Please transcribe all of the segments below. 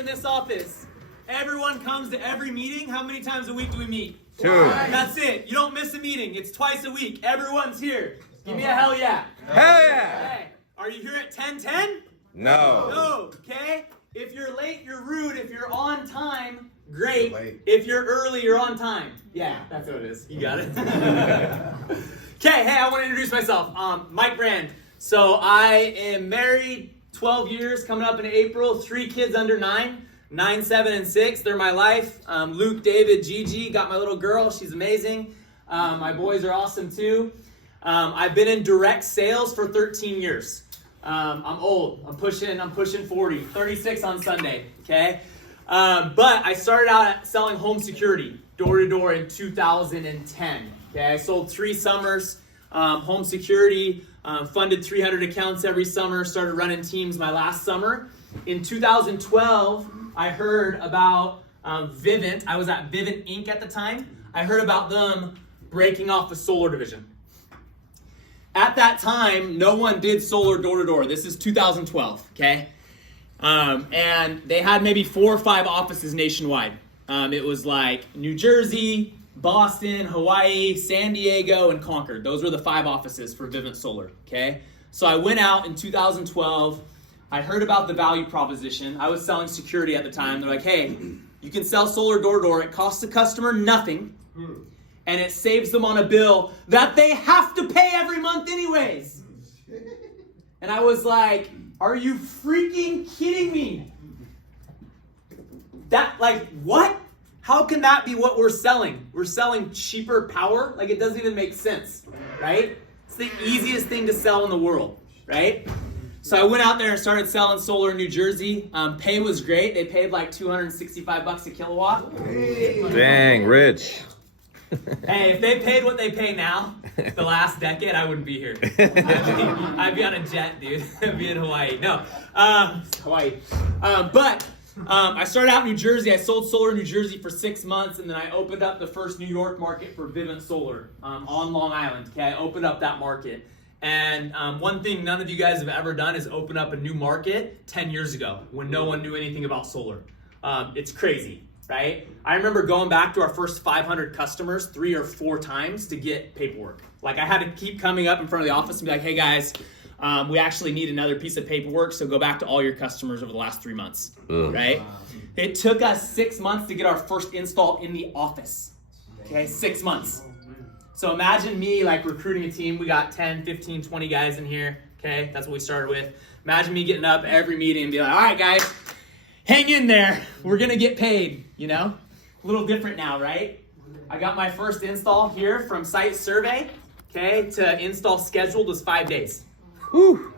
in this office, everyone comes to every meeting. How many times a week do we meet? 2. That's it. You don't miss a meeting. It's twice a week. Everyone's here. Give me a hell yeah. Hell yeah. Hey, are you here at 10:10? No. No. Okay. If you're late, you're rude. If you're on time, great. If you're early, you're on time. Yeah, that's what it is. You got it. Okay. Hey, I want to introduce myself. Mike Brand. So I am married, 12 years, coming up in April. 3 kids under 9. 9, 7, and 6. They're my life. Luke, David, Gigi. Got my little girl. She's amazing. My boys are awesome too. I've been in direct sales for 13 years. I'm old. I'm pushing 40. 36 on Sunday. Okay. But I started out selling home security door to door in 2010. Okay. I sold 3 summers. Home security. Funded 300 accounts every summer. Started running teams my last summer. In 2012. I heard about Vivint. I was at Vivint Inc. at the time. I heard about them breaking off the solar division. At that time, no one did solar door-to-door. This is 2012, okay? And they had maybe 4 or 5 offices nationwide. It was like New Jersey, Boston, Hawaii, San Diego, and Concord. Those were the 5 offices for Vivint Solar, okay? So I went out in 2012. I heard about the value proposition. I was selling security at the time. They're like, hey, you can sell solar door-to-door. It costs the customer nothing, and it saves them on a bill that they have to pay every month anyways. And I was like, are you freaking kidding me? What? How can that be what we're selling? We're selling cheaper power? Like, it doesn't even make sense, right? It's the easiest thing to sell in the world, right? So I went out there and started selling solar in New Jersey. Pay was great. They paid like $265 a kilowatt. Dang, rich. Hey, if they paid what they pay now, the last decade, I wouldn't be here. I'd be on a jet, dude. I'd be in Hawaii. No, Hawaii. But I started out in New Jersey. I sold solar in New Jersey for 6 months, and then I opened up the first New York market for Vivint Solar on Long Island. Okay, I opened up that market. And one thing none of you guys have ever done is open up a new market 10 years ago when no one knew anything about solar. It's crazy, right? I remember going back to our first 500 customers 3 or 4 times to get paperwork. Like, I had to keep coming up in front of the office and be like, hey guys, we actually need another piece of paperwork, so go back to all your customers over the last 3 months, right? It took us 6 months to get our first install in the office, okay, 6 months. So imagine me like recruiting a team. We got 10, 15, 20 guys in here. Okay, that's what we started with. Imagine me getting up every meeting and be like, all right, guys, hang in there. We're going to get paid, you know? A little different now, right? I got my first install here from site survey, okay, to install scheduled was 5 days. Whew.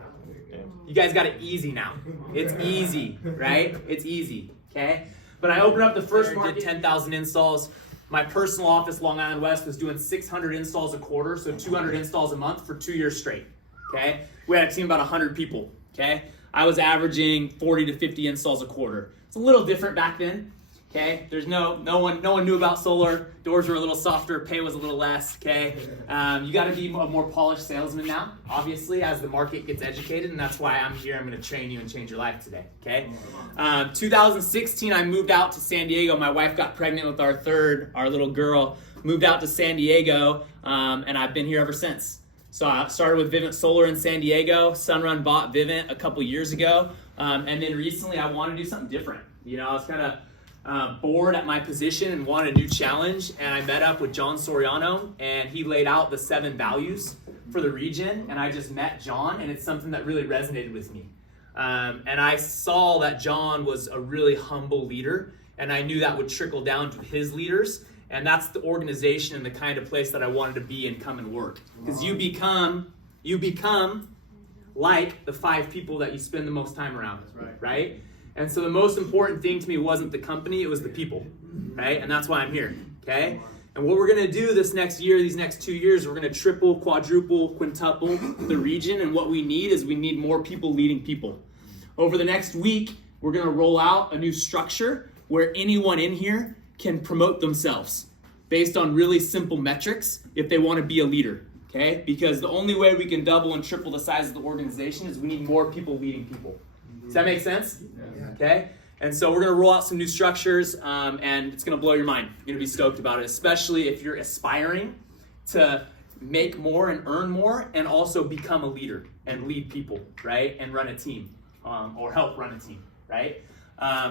You guys got it easy now. It's easy, right? It's easy, okay? But I opened up the first market, did 10,000 installs. My personal office, Long Island West, was doing 600 installs a quarter, so 200 installs a month for 2 years straight, okay? We had a team of about 100 people, okay? I was averaging 40 to 50 installs a quarter. It's a little different back then, okay? There's no one knew about solar. Doors were a little softer, pay was a little less, okay? You got to be a more polished salesman now, obviously, as the market gets educated, and that's why I'm here. I'm going to train you and change your life today, okay? 2016, I moved out to San Diego. My wife got pregnant with our little girl, moved out to San Diego, and I've been here ever since. So I started with Vivint Solar in San Diego. Sunrun bought Vivint a couple years ago, and then recently I wanted to do something different. You know, I was kind of bored at my position and wanted a new challenge, and I met up with John Soriano, and he laid out the 7 values for the region, and I just met John, and it's something that really resonated with me. And I saw that John was a really humble leader, and I knew that would trickle down to his leaders, and that's the organization and the kind of place that I wanted to be and come and work. Because you become like the 5 people that you spend the most time around, right? And so the most important thing to me wasn't the company, it was the people, right? And that's why I'm here, okay? And what we're gonna do this next year, these next 2 years, we're gonna triple, quadruple, quintuple the region, and what we need is we need more people leading people. Over the next week, we're gonna roll out a new structure where anyone in here can promote themselves based on really simple metrics if they wanna be a leader, okay? Because the only way we can double and triple the size of the organization is we need more people leading people. Does that make sense? Yeah. Okay? And so we're going to roll out some new structures, and it's going to blow your mind. You're going to be stoked about it, especially if you're aspiring to make more and earn more and also become a leader and lead people, right? And run a team, or help run a team, right?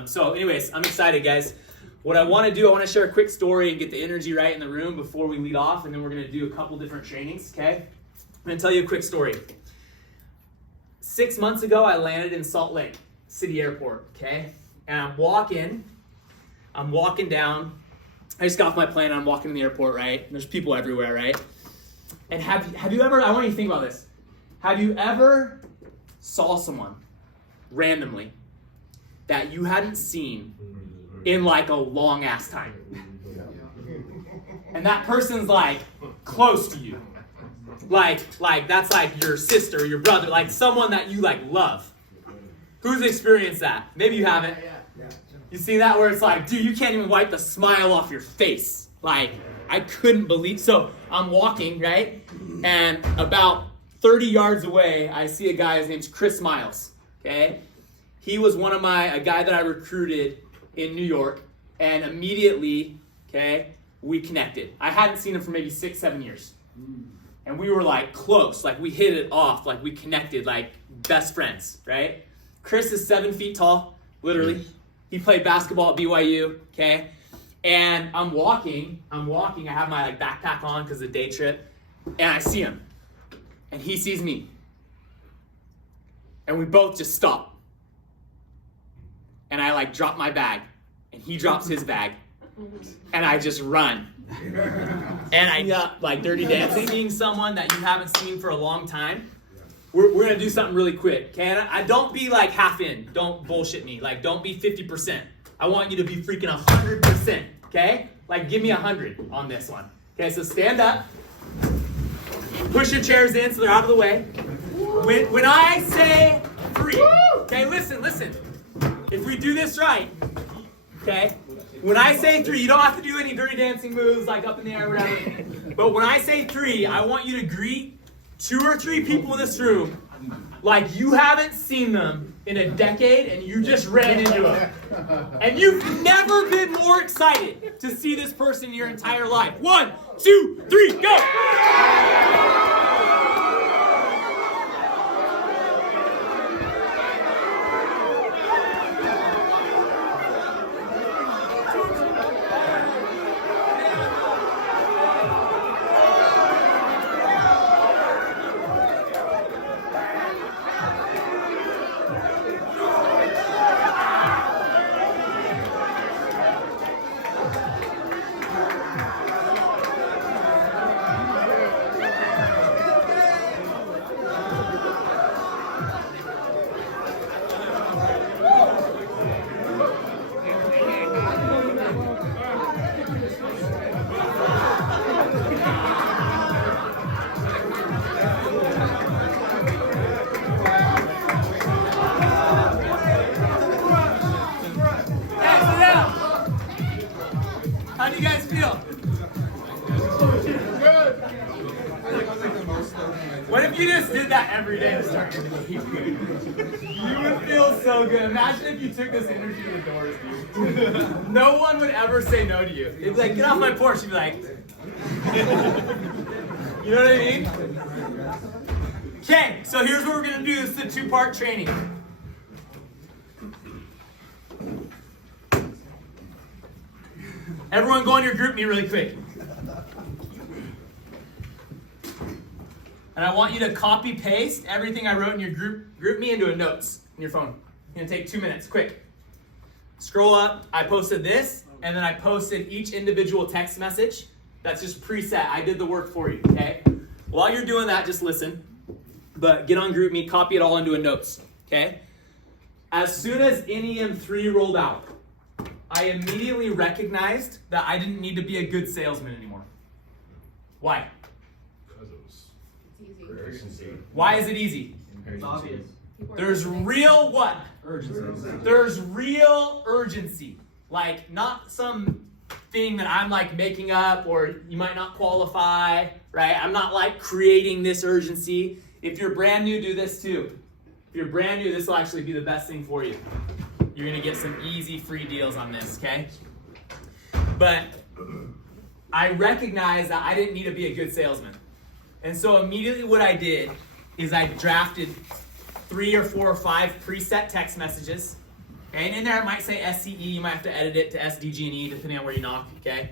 So anyways, I'm excited, guys. What I want to do, I want to share a quick story and get the energy right in the room before we lead off, and then we're going to do a couple different trainings, okay? I'm going to tell you a quick story. 6 months ago, I landed in Salt Lake City Airport, okay? And I'm walking down. I just got off my plane and I'm walking in the airport, right? And there's people everywhere, right? And have you ever, I want you to think about this. Have you ever saw someone randomly that you hadn't seen in like a long ass time? And that person's like close to you. Like that's like your sister, your brother, like someone that you like love. Who's experienced that? Maybe you haven't. You see that where it's like, dude, you can't even wipe the smile off your face. Like, I couldn't believe. So I'm walking, right? And about 30 yards away, I see a guy, his name's Chris Miles, okay? He was a guy that I recruited in New York, and immediately, okay, we connected. I hadn't seen him for maybe 6-7 years. And we were like close, like we hit it off, like we connected, like best friends, right? Chris is 7 feet tall, literally. He played basketball at BYU, okay? And I'm walking, I have my like backpack on because of the day trip, and I see him. And he sees me. And we both just stop. And I like drop my bag, and he drops his bag, and I just run. And I got like Dirty Dancing. Seeing someone that you haven't seen for a long time, we're gonna do something really quick, okay? I don't be like half in. Don't bullshit me. Like, don't be 50%. I want you to be freaking 100%, okay? Like, give me 100 on this one. Okay, so stand up. Push your chairs in so they're out of the way. When I say 3, okay, listen. If we do this right, okay? When I say 3, you don't have to do any Dirty Dancing moves like up in the air or whatever. But when I say 3, I want you to greet 2 or 3 people in this room like you haven't seen them in a decade and you just ran into them. And you've never been more excited to see this person in your entire life. 1, 2, 3, go! How do you guys feel? Good. What if you just did that every day to start your day? You would feel so good. Imagine if you took this energy to the doors, dude. No one would ever say no to you. They'd be like, get off my porch. You'd be like, you know what I mean? Okay, so here's what we're going to do. This is a 2-part training. Everyone go in your group me really quick. And I want you to copy paste everything I wrote in your group me into a notes in your phone. It's gonna take 2 minutes, quick. Scroll up, I posted this, and then I posted each individual text message. That's just preset, I did the work for you, okay? While you're doing that, just listen. But get on group me, copy it all into a notes, okay? As soon as NEM 3 rolled out, I immediately recognized that I didn't need to be a good salesman anymore. Why? Why is it easy? It's obvious. There's real what? Urgency. There's real urgency. Like, not some thing that I'm like making up or you might not qualify, right? I'm not like creating this urgency. If you're brand new, do this too. If you're brand new, this will actually be the best thing for you. You're gonna get some easy free deals on this, okay? But I recognized that I didn't need to be a good salesman. And so immediately what I did is I drafted 3 or 4 or 5 preset text messages. Okay? And in there it might say SCE, you might have to edit it to SDG&E depending on where you knock, okay?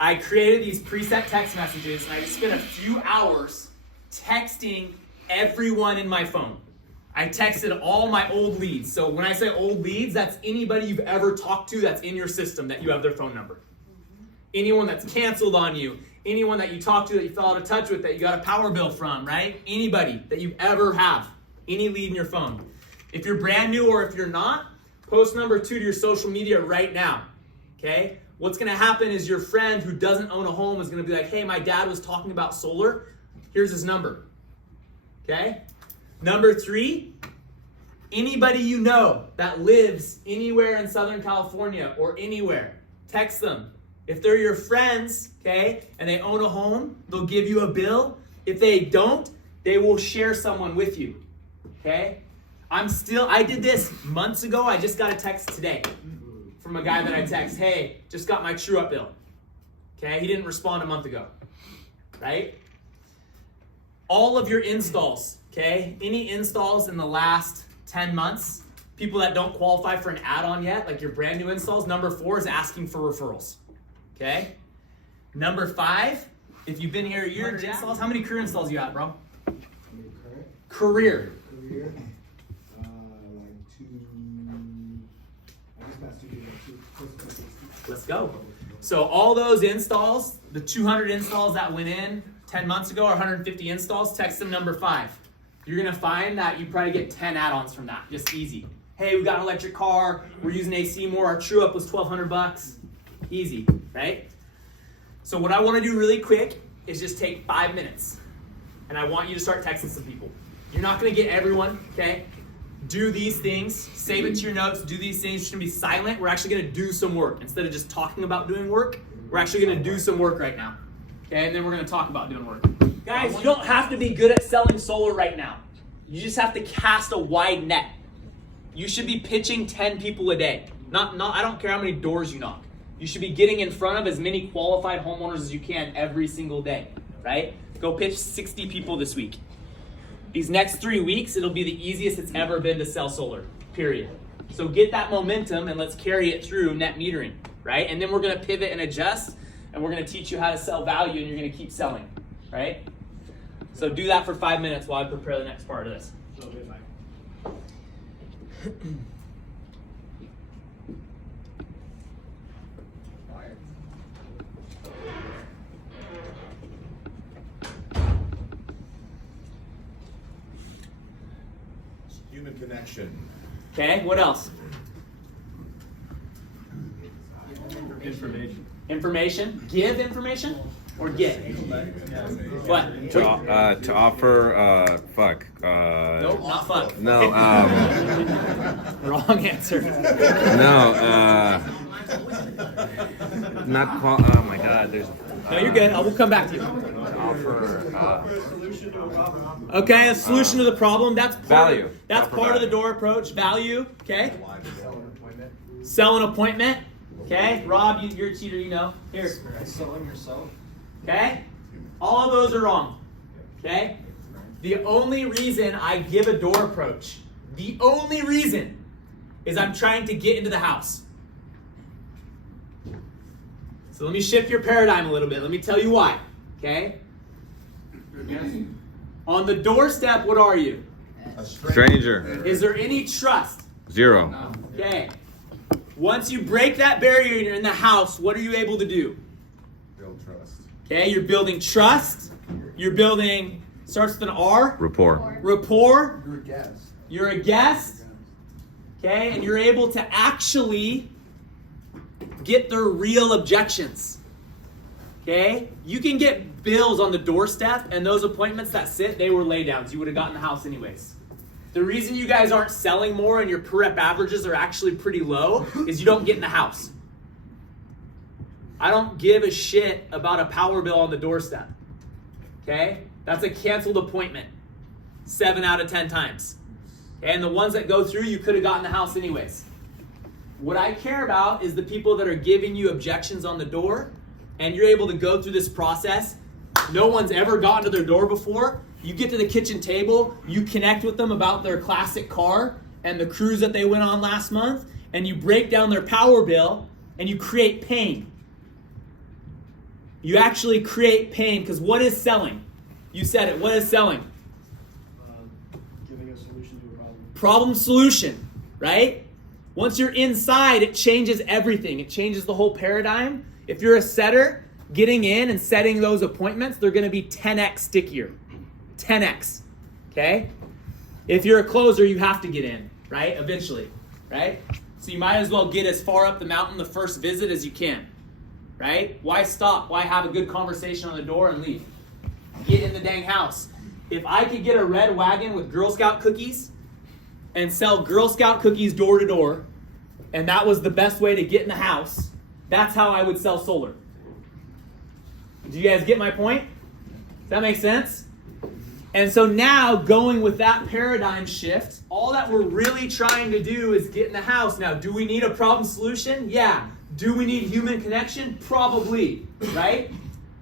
I created these preset text messages and I spent a few hours texting everyone in my phone. I texted all my old leads. So when I say old leads, that's anybody you've ever talked to that's in your system that you have their phone number. Anyone that's canceled on you, anyone that you talked to that you fell out of touch with, that you got a power bill from, right? Anybody that you ever have, any lead in your phone. If you're brand new or if you're not, post number 2 to your social media right now, okay? What's gonna happen is your friend who doesn't own a home is gonna be like, hey, my dad was talking about solar. Here's his number, okay? Number 3, anybody you know that lives anywhere in Southern California or anywhere, text them. If they're your friends, okay, and they own a home, they'll give you a bill. If they don't, they will share someone with you, okay? I did this months ago. I just got a text today from a guy that I text, hey, just got my true up bill, okay? He didn't respond a month ago, right? All of your installs, okay? Any installs in the last 10 months, people that don't qualify for an add-on yet, like your brand new installs, number 4 is asking for referrals, okay? Number 5, if you've been here a year, installs, how many career installs you got, bro? Career. Like 2, I just passed 2. Let's go. So all those installs, the 200 installs that went in 10 months ago or 150 installs, text them number 5. You're gonna find that you probably get 10 add-ons from that, just easy. Hey, we got an electric car, we're using AC more, our true up was $1,200. Easy, right? So what I wanna do really quick is just take 5 minutes. And I want you to start texting some people. You're not gonna get everyone, okay? Do these things, save it to your notes, do these things. You're gonna be silent. We're actually gonna do some work. Instead of just talking about doing work, we're actually gonna do some work right now. Okay, and then we're gonna talk about doing work. Guys, you don't have to be good at selling solar right now. You just have to cast a wide net. You should be pitching 10 people a day. I don't care how many doors you knock. You should be getting in front of as many qualified homeowners as you can every single day, right? Go pitch 60 people this week. These next 3 weeks, it'll be the easiest it's ever been to sell solar, period. So get that momentum and let's carry it through net metering, right? And then we're gonna pivot and adjust and we're gonna teach you how to sell value and you're gonna keep selling, right? So do that for 5 minutes while I prepare the next part of this. Human connection. Okay, what else? Information. Information? Give information or get? What? To offer, fuck. Nope, not fuck. No, Wrong answer. no, not qual. Oh my God, there's. No, you're good. We'll come back to you. To offer, Okay, a solution to the problem. That's part value. That's Offer part of the value. door approach. Value. Okay. Sell an appointment. Okay. Rob, you're a cheater. You know. Here. Selling yourself. Okay. All of those are wrong. Okay. The only reason I give a door approach, the only reason, is I'm trying to get into the house. So let me shift your paradigm a little bit. Let me tell you why. Okay. On the doorstep, what are you? A Stranger. Is there any trust? 0. Okay. Once you break that barrier and you're in the house, what are you able to do? Build trust. Okay, you're building trust. You're building, starts with an R. Rapport. Rapport. You're a guest. You're a guest. Okay, and you're able to actually get their real objections. Okay? You can get bills on the doorstep, and those appointments that sit, they were laydowns. You would have gotten the house anyways. The reason you guys aren't selling more and your per rep averages are actually pretty low is you don't get in the house. I don't give a shit about a power bill on the doorstep. Okay? That's a canceled appointment 7 out of 10 times. Okay? And the ones that go through, you could have gotten the house anyways. What I care about is the people that are giving you objections on the door, and you're able to go through this process. No one's ever gotten to their door before. You get to the kitchen table, you connect with them about their classic car and the cruise that they went on last month, and you break down their power bill, and you create pain. You actually create pain, because what is selling? You said it. What is selling? Giving a solution to a problem. Problem solution, right? Once you're inside, it changes everything. It changes the whole paradigm. If you're a setter, getting in and setting those appointments, they're going to be 10x stickier. 10x, okay? If you're a closer, you have to get in, right? Eventually, right? So you might as well get as far up the mountain the first visit as you can, right? Why stop? Why have a good conversation on the door and leave? Get in the dang house. If I could get a red wagon with Girl Scout cookies and sell Girl Scout cookies door to door, and that was the best way to get in the house, that's how I would sell solar. Do you guys get my point? Does that make sense? And so now, going with that paradigm shift, all that we're really trying to do is get in the house. Now, do we need a problem solution? Yeah. Do we need human connection? Probably, right?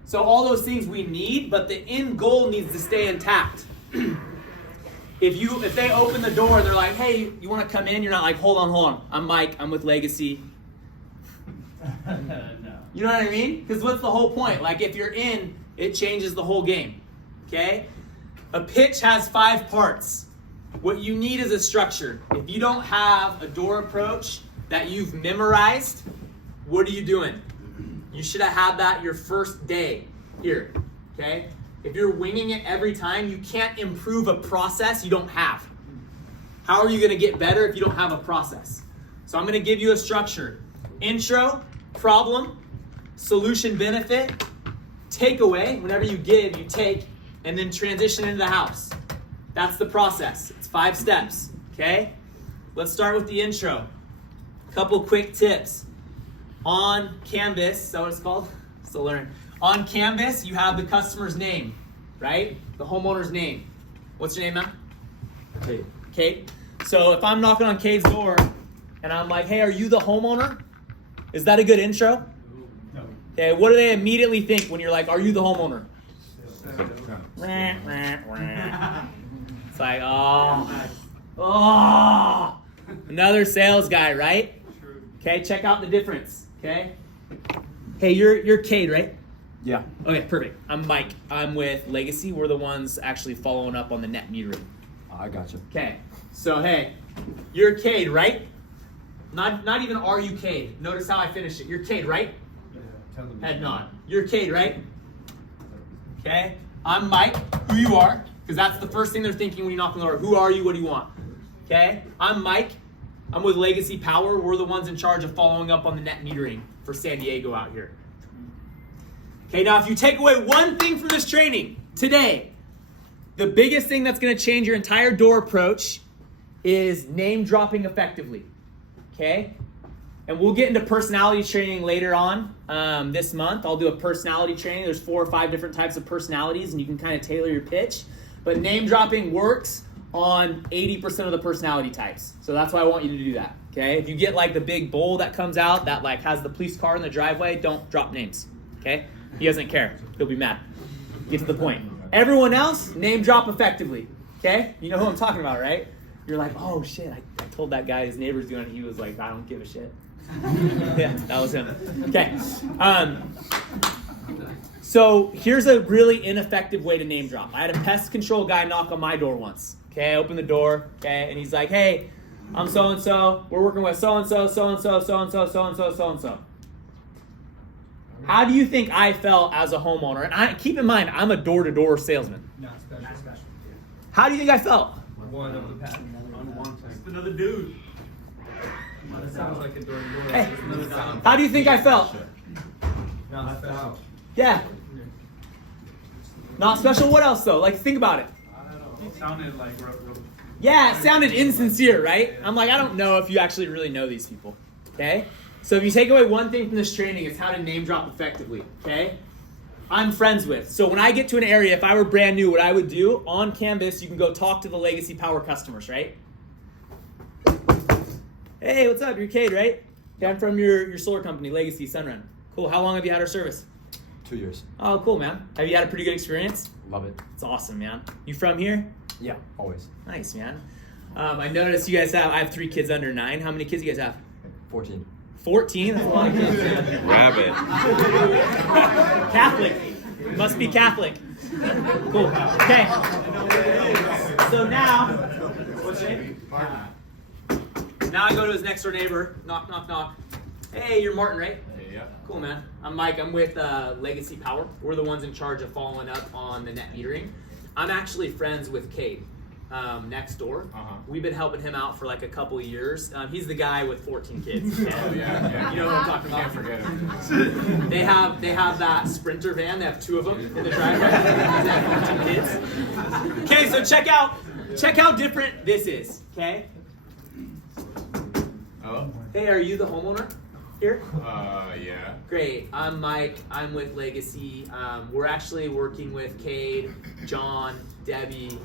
So all those things we need, but the end goal needs to stay intact. If they open the door and they're like, hey, you want to come in? You're not like, hold on. I'm Mike. I'm with Lgcy. No. You know what I mean? Because what's the whole point? Like, if you're in, it changes the whole game. Okay? A pitch has 5 parts. What you need is a structure. If you don't have a door approach that you've memorized, what are you doing? You should have had that your first day here. Okay? If you're winging it every time, you can't improve a process you don't have. How are you going to get better if you don't have a process? So I'm going to give you a structure. Intro, problem, solution, benefit, takeaway. Whenever you give, you take, and then transition into the house. That's the process. It's 5 steps, okay? Let's start with the intro. Couple quick tips. On Canvas, is that what it's called? Still learning. On Canvas, you have the customer's name, right? The homeowner's name. What's your name, man? Kate. Kate. So if I'm knocking on Kate's door and I'm like, hey, are you the homeowner? Is that a good intro? No. Okay, what do they immediately think when you're like, are you the homeowner? It's like, oh, another sales guy, right? Okay, check out the difference, okay? Hey, you're Cade, right? Yeah. Okay, perfect. I'm Mike. I'm with Lgcy. We're the ones actually following up on the net metering. I gotcha. Okay, so hey, you're Cade, right? Not even are you Cade. Notice how I finished it. You're Cade, right? Head nod. You're Cade, right? Okay. I'm Mike. Who you are? Because that's the first thing they're thinking when you knock on the door. Who are you? What do you want? Okay. I'm Mike. I'm with Lgcy Power. We're the ones in charge of following up on the net metering for San Diego out here. Okay. Now, if you take away one thing from this training today, the biggest thing that's going to change your entire door approach is name dropping effectively. Okay. And we'll get into personality training later on this month. I'll do a personality training. There's 4 or 5 different types of personalities, and you can kind of tailor your pitch. But name dropping works on 80% of the personality types. So that's why I want you to do that. Okay? If you get like the big bull that comes out that like has the police car in the driveway, don't drop names. Okay? He doesn't care. He'll be mad. Get to the point. Everyone else, name drop effectively. Okay? You know who I'm talking about, right? You're like, oh shit, I told that guy his neighbor's doing it. He was like, I don't give a shit. Yeah, that was him. Okay. So here's a really ineffective way to name drop. I had a pest control guy knock on my door once. Okay, I opened the door, okay, and he's like, hey, I'm so-and-so. We're working with so-and-so, so-and-so, so-and-so, so-and-so, so-and-so. How do you think I felt as a homeowner? And keep in mind, I'm a door-to-door salesman. Not special. How do you think I felt? One of the past. Just another dude. It sounds like a door to door. Hey, how do you think I felt? Not special. Yeah. Not special. What else, though? Like, think about it. I don't know. It sounded like real. Yeah, it sounded insincere, right? I'm like, I don't know if you actually really know these people, okay? So if you take away one thing from this training, it's how to name drop effectively, okay? I'm friends with. So when I get to an area, if I were brand new, what I would do, on Canvas, you can go talk to the Lgcy Power customers, right? Hey, what's up? You're Cade, right? Okay, I'm from your solar company, Lgcy Sunrun. Cool. How long have you had our service? 2 years. Oh, cool, man. Have you had a pretty good experience? Love it. It's awesome, man. You from here? Yeah, always. Nice, man. I noticed you guys I have 3 kids under 9. How many kids you guys have? 14. 14? That's a lot of kids, man. Rabbit. Catholic. Must be Catholic. Cool. Okay. So now, what's your name? Now I go to his next door neighbor. Knock, knock, knock. Hey, you're Martin, right? Yeah. Cool, man. I'm Mike. I'm with Lgcy Power. We're the ones in charge of following up on the net metering. I'm actually friends with Cade next door. We've been helping him out for like a couple of years. He's the guy with 14 kids. Oh, yeah. You know what I'm talking about? Can't forget him. They have that Sprinter van. They have 2 of them in the driveway. They have 14 kids. Okay, so check how different this is. Okay. Oh? Hey, are you the homeowner here? Yeah. Great. I'm Mike. I'm with Lgcy. We're actually working with Cade, John, Debbie.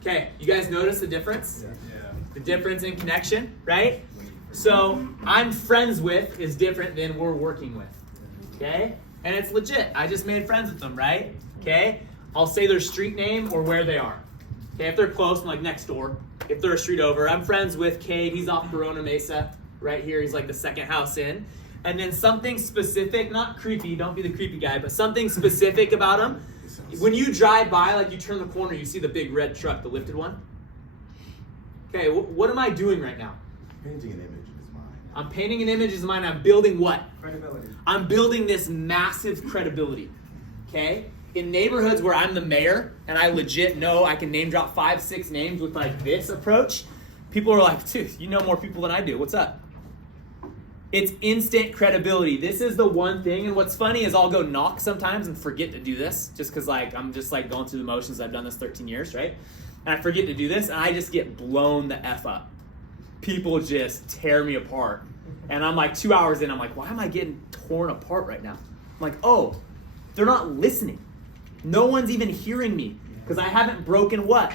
Okay, you guys notice the difference? Yeah. The difference in connection, right? So I'm friends with is different than we're working with. Okay? And it's legit. I just made friends with them, right? Okay? I'll say their street name or where they are. Okay, if they're close, I'm like next door. If they're a street over, I'm friends with Cade. He's off Corona Mesa. Right here, he's like the second house in. And then something specific, not creepy, don't be the creepy guy, but something specific about him. When you drive by, like you turn the corner, you see the big red truck, the lifted one. Okay, what am I doing right now? Painting an image in his mind. I'm painting an image in his mind. I'm building what? Credibility. I'm building this massive credibility. Okay? In neighborhoods where I'm the mayor and I legit know I can name drop 5, 6 names with like this approach, people are like, dude, you know more people than I do. What's up? It's instant credibility. This is the one thing, and what's funny is I'll go knock sometimes and forget to do this just because like I'm just like going through the motions. I've done this 13 years, right? And I forget to do this and I just get blown the F up. People just tear me apart. And I'm like 2 hours in, I'm like, why am I getting torn apart right now? I'm like, oh, they're not listening. No one's even hearing me because I haven't broken what?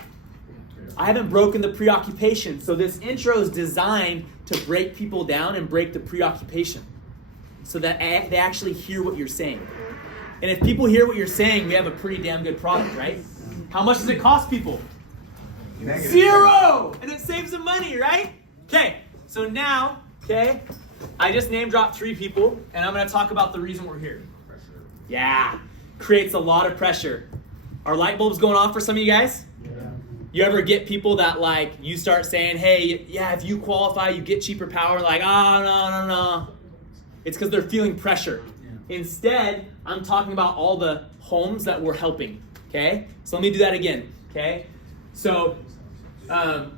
I haven't broken the preoccupation. So this intro is designed to break people down and break the preoccupation so that they actually hear what you're saying. And if people hear what you're saying, we have a pretty damn good product, right? How much does it cost people? Negative. 0! And it saves them money, right? Okay, so now, okay, I just name dropped 3 people, and I'm going to talk about the reason we're here. Yeah, creates a lot of pressure. Are light bulbs going off for some of you guys? You ever get people that like, you start saying, hey, yeah, if you qualify, you get cheaper power. Like, oh, no. It's because they're feeling pressure. Yeah. Instead, I'm talking about all the homes that we're helping, okay? So let me do that again, okay? So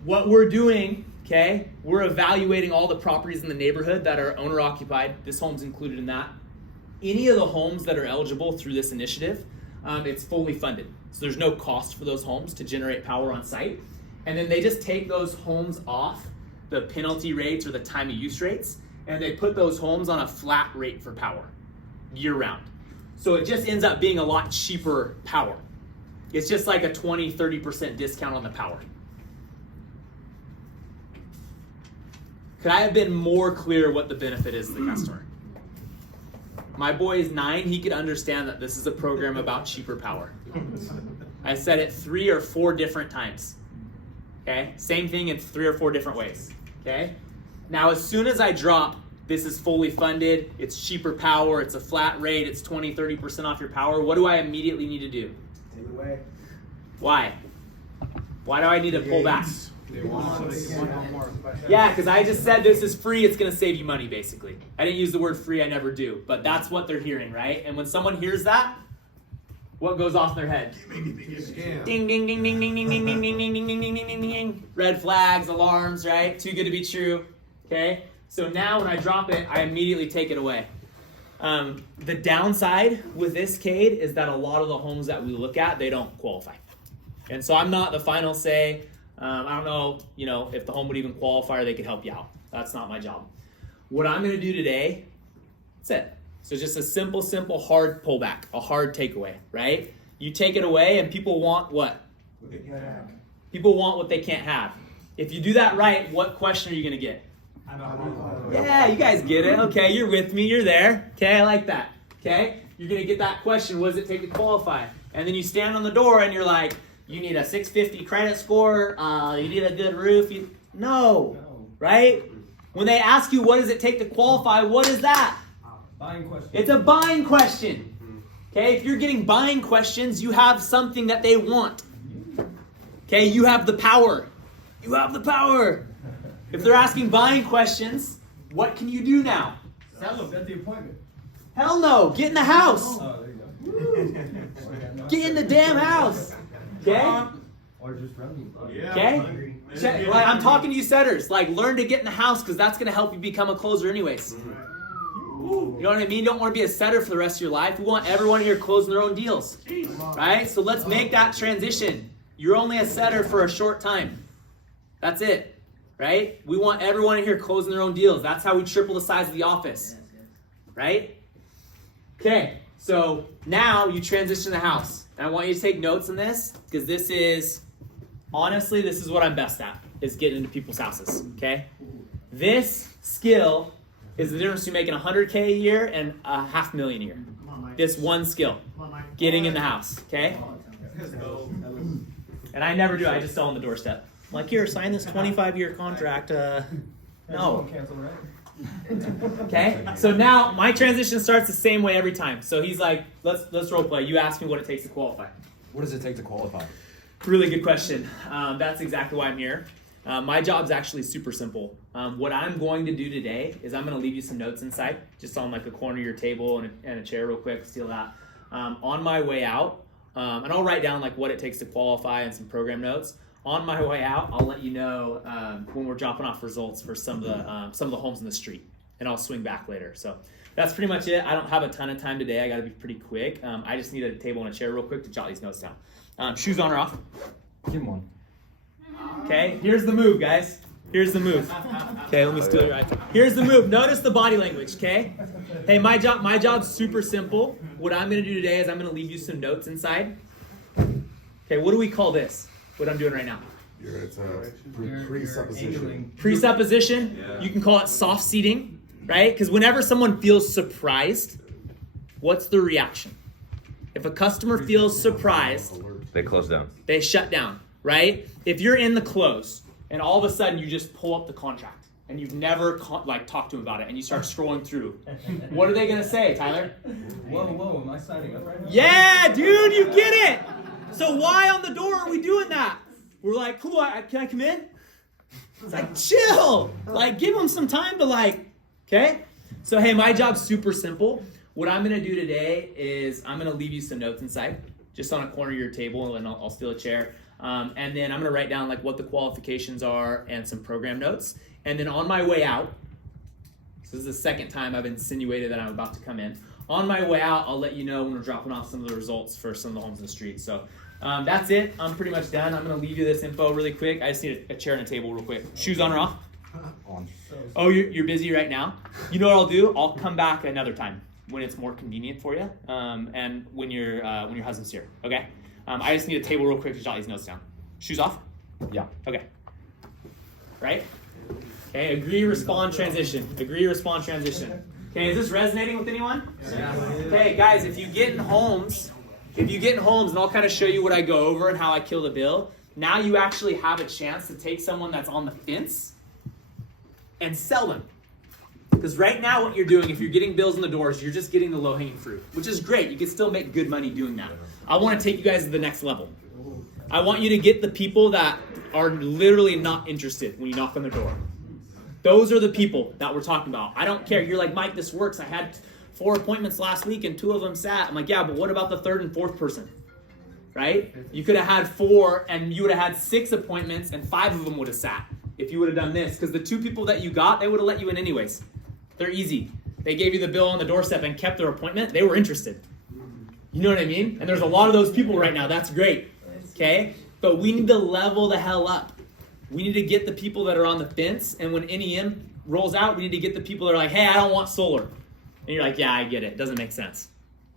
what we're doing, okay, we're evaluating all the properties in the neighborhood that are owner occupied. This home's included in that. Any of the homes that are eligible through this initiative, it's fully funded. So there's no cost for those homes to generate power on site. And then they just take those homes off the penalty rates or the time of use rates, and they put those homes on a flat rate for power year round. So it just ends up being a lot cheaper power. It's just like a 20, 30% discount on the power. Could I have been more clear what the benefit is to the customer? My boy is 9, he could understand that this is a program about cheaper power. I said it 3 or 4 different times. Okay? Same thing in 3 or 4 different ways. Okay? Now, as soon as I drop, this is fully funded, it's cheaper power, it's a flat rate, it's 20, 30% off your power, what do I immediately need to do? Take it away. Why? Why do I need to pull back? They want Yeah, because I just said this is free, it's going to save you money, basically. I didn't use the word free, I never do. But that's what they're hearing, right? And when someone hears that, what goes off in their head? Ding, ding, ding, ding, ding, ding, ding, ding, ding, ding, ding, ding, ding, ding, ding, ding. Red flags, alarms, right? Too good to be true. Okay? So now when I drop it, I immediately take it away. The downside with this, Cade, is that a lot of the homes that we look at, they don't qualify. And so I'm not the final say. I don't know, if the home would even qualify or they could help you out. That's not my job. What I'm going to do today, that's it. So just a simple, hard pullback, a hard takeaway, right? You take it away and people want what? People want what they can't have. If you do that right, what question are you going to get? Yeah, you guys get it. Okay, you're with me. You're there. Okay, I like that. Okay, you're going to get that question, what does it take to qualify? And then you stand on the door and you're like, you need a 650 credit score. You need a good roof. No, right? When they ask you what does it take to qualify, what is that? Buying question. It's a buying question. Okay, if you're getting buying questions, you have something that they want. Okay, you have the power. You have the power. If they're asking buying questions, what can you do now? Sell them. Get the appointment. Hell no, get in the house. Oh, there you go. Get in the damn house. Okay? Or just run. Yeah. Okay? Check, like, I'm talking to you setters. Like, learn to get in the house because that's going to help you become a closer anyways. You know what I mean? You don't want to be a setter for the rest of your life. We want everyone here closing their own deals. Right? So let's make that transition. You're only a setter for a short time. That's it. Right? We want everyone in here closing their own deals. That's how we triple the size of the office. Right? Okay. So now you transition the house. And I want you to take notes on this because this is, honestly, this is what I'm best at, is getting into people's houses. Okay? This skill is the difference between making $100K a year and $500,000 a year. This one skill, getting in the house, okay? And I never do. I just sell on the doorstep. I'm like, here, sign this 25-year contract. No. Cancel, right? Okay. So now my transition starts the same way every time. So he's like, let's role play. You ask me what it takes to qualify. What does it take to qualify? Really good question. That's exactly why I'm here. My job's actually super simple. What I'm going to do today is I'm going to leave you some notes inside, just on like a corner of your table and a chair real quick, steal that. On my way out, and I'll write down like what it takes to qualify and some program notes. On my way out, I'll let you know when we're dropping off results for some of the homes in the street, and I'll swing back later. So that's pretty much it. I don't have a ton of time today. I got to be pretty quick. I just need a table and a chair real quick to jot these notes down. Shoes on or off? Give him one. Okay, here's the move, guys. Here's the move. Okay, let me steal your iPhone. Here's the move. Notice the body language, okay? Hey, my job's super simple. What I'm going to do today is I'm going to leave you some notes inside. Okay, what do we call this? What I'm doing right now? It's a presupposition. Presupposition. Yeah. You can call it soft seating, right? Because whenever someone feels surprised, what's the reaction? If a customer feels surprised, They close down. they shut down, right? If you're in the close and all of a sudden you just pull up the contract and you've never talked to them about it and you start scrolling through, what are they going to say, Tyler? Whoa, am I signing up right now? Yeah, dude, you get it. So why on the door are we doing that? We're like, cool, can I come in? It's like, chill. Like, give them some time to okay? So, hey, my job's super simple. What I'm going to do today is I'm going to leave you some notes inside, just on a corner of your table, and I'll steal a chair. And then I'm going to write down what the qualifications are and some program notes. And then on my way out, so this is the second time I've insinuated that I'm about to come in. On my way out, I'll let you know when we're dropping off some of the results for some of the homes in the street. So that's it. I'm pretty much done. I'm going to leave you this info really quick. I just need a chair and a table real quick. Shoes on or off? On. Oh, you're busy right now? You know what I'll do? I'll come back another time when it's more convenient for you and when your husband's here, okay? I just need a table real quick to jot these notes down. Shoes off? Yeah. Okay. Right? Okay, agree, respond, transition. Agree, respond, transition. Okay, is this resonating with anyone? Yeah. Okay, guys, if you get in homes, and I'll kind of show you what I go over and how I kill the bill, now you actually have a chance to take someone that's on the fence and sell them. Because right now what you're doing, if you're getting bills in the doors, you're just getting the low-hanging fruit, which is great. You can still make good money doing that. I want to take you guys to the next level. I want you to get the people that are literally not interested when you knock on the door. Those are the people that we're talking about. I don't care. You're like, Mike, this works. I had 4 appointments last week and 2 of them sat. I'm like, yeah, but what about the 3rd and 4th person? Right? You could have had 4 and you would have had 6 appointments and 5 of them would have sat if you would have done this. Because the 2 people that you got, they would have let you in anyways. They're easy. They gave you the bill on the doorstep and kept their appointment. They were interested. You know what I mean? And there's a lot of those people right now. That's great. Okay? But we need to level the hell up. We need to get the people that are on the fence. And when NEM rolls out, we need to get the people that are like, hey, I don't want solar. And you're like, yeah, I get it. It doesn't make sense.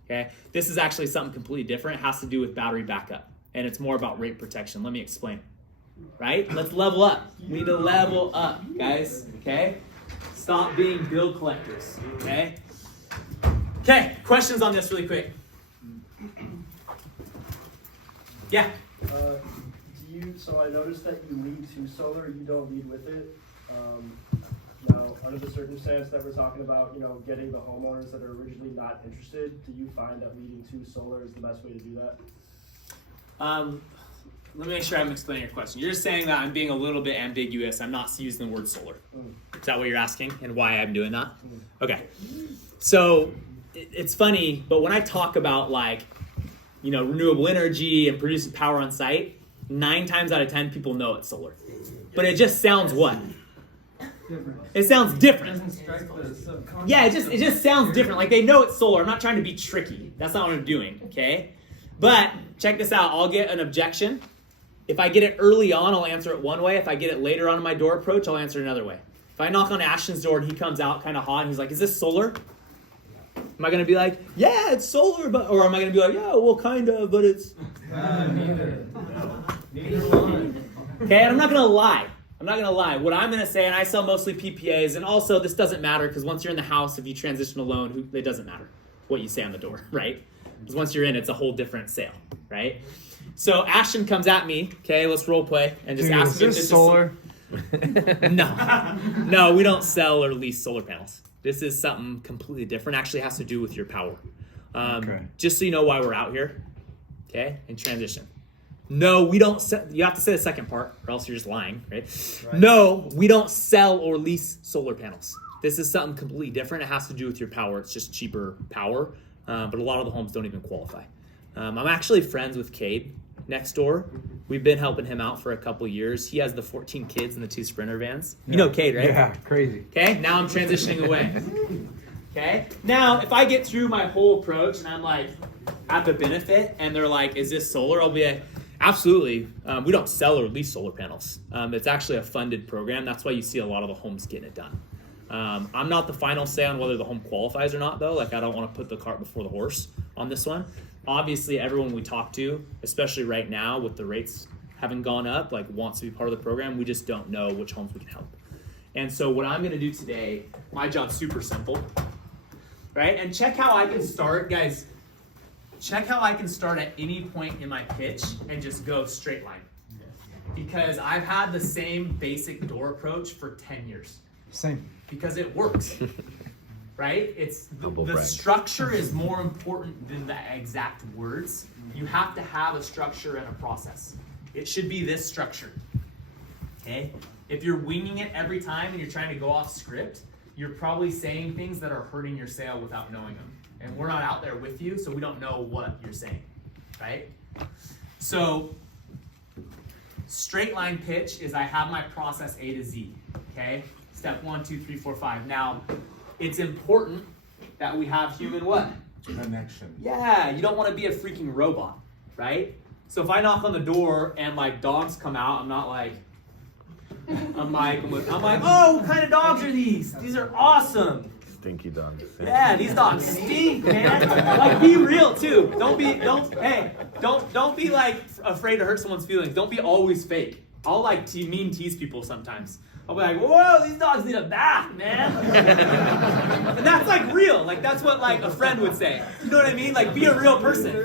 Okay? This is actually something completely different. It has to do with battery backup. And it's more about rate protection. Let me explain. Right? Let's level up. We need to level up, guys. Okay? Stop being bill collectors, okay? Okay, questions on this really quick. Yeah. So I noticed that you lead to solar, you don't lead with it. Now, under the circumstance that we're talking about, getting the homeowners that are originally not interested, do you find that leading to solar is the best way to do that? Let me make sure I'm explaining your question. You're just saying that I'm being a little bit ambiguous. I'm not using the word solar. Is that what you're asking, and why I'm doing that? Okay. So it's funny, but when I talk about renewable energy and producing power on site, 9 times out of 10 people know it's solar. But it just sounds what? It sounds different. Yeah, it just sounds different. Like they know it's solar. I'm not trying to be tricky. That's not what I'm doing, okay? But check this out. I'll get an objection. If I get it early on, I'll answer it one way. If I get it later on in my door approach, I'll answer it another way. If I knock on Ashton's door and he comes out kind of hot and he's like, is this solar? Am I going to be like, yeah, it's solar, or am I going to be like, yeah, well, kind of, but it's... Neither one. Okay, and I'm not going to lie. What I'm going to say, and I sell mostly PPAs, and also this doesn't matter because once you're in the house, if you transition a loan, it doesn't matter what you say on the door, right? Because once you're in, it's a whole different sale, right? So Ashton comes at me, okay, let's role play, and just ask me if this is solar. No, we don't sell or lease solar panels. This is something completely different. Actually has to do with your power. Just so you know why we're out here, okay, in transition. No, we don't sell. You have to say the second part, or else you're just lying, right? No, we don't sell or lease solar panels. This is something completely different. It has to do with your power. It's just cheaper power, but a lot of the homes don't even qualify. I'm actually friends with Cade next door. We've been helping him out for a couple years. He has the 14 kids and the 2 Sprinter vans. You know Cade, right? Yeah, crazy. Okay, now I'm transitioning away. Okay, now if I get through my whole approach and I'm like, at the benefit, and they're like, is this solar? I'll be like, absolutely. We don't sell or lease solar panels. It's actually a funded program. That's why you see a lot of the homes getting it done. I'm not the final say on whether the home qualifies or not, though. Like, I don't want to put the cart before the horse on this one. Obviously, everyone we talk to, especially right now with the rates having gone up, like, wants to be part of the program. We just don't know which homes we can help. And so what I'm going to do today, my job's super simple, right? And check how I can start, guys. Check how I can start at any point in my pitch and just go straight line. Because I've had the same basic door approach for 10 years. Same. Because it works, right? It's the structure is more important than the exact words. You have to have a structure and a process. It should be this structure, okay? If you're winging it every time and you're trying to go off script, you're probably saying things that are hurting your sale without knowing them. And we're not out there with you, so we don't know what you're saying, right? So straight line pitch is I have my process A to Z, okay? Step 1, 2, 3, 4, 5. Now, it's important that we have human what? Connection. Yeah, you don't want to be a freaking robot, right? So if I knock on the door and like dogs come out, I'm like, oh, what kind of dogs are these? These are awesome. Stinky dogs. Yeah, these dogs stink, man. Like, be real too. Don't be like afraid to hurt someone's feelings. Don't be always fake. I'll like tease people sometimes. I'll be like, whoa, these dogs need a bath, man. And that's like real. Like, that's what like a friend would say. You know what I mean? Like, be a real person.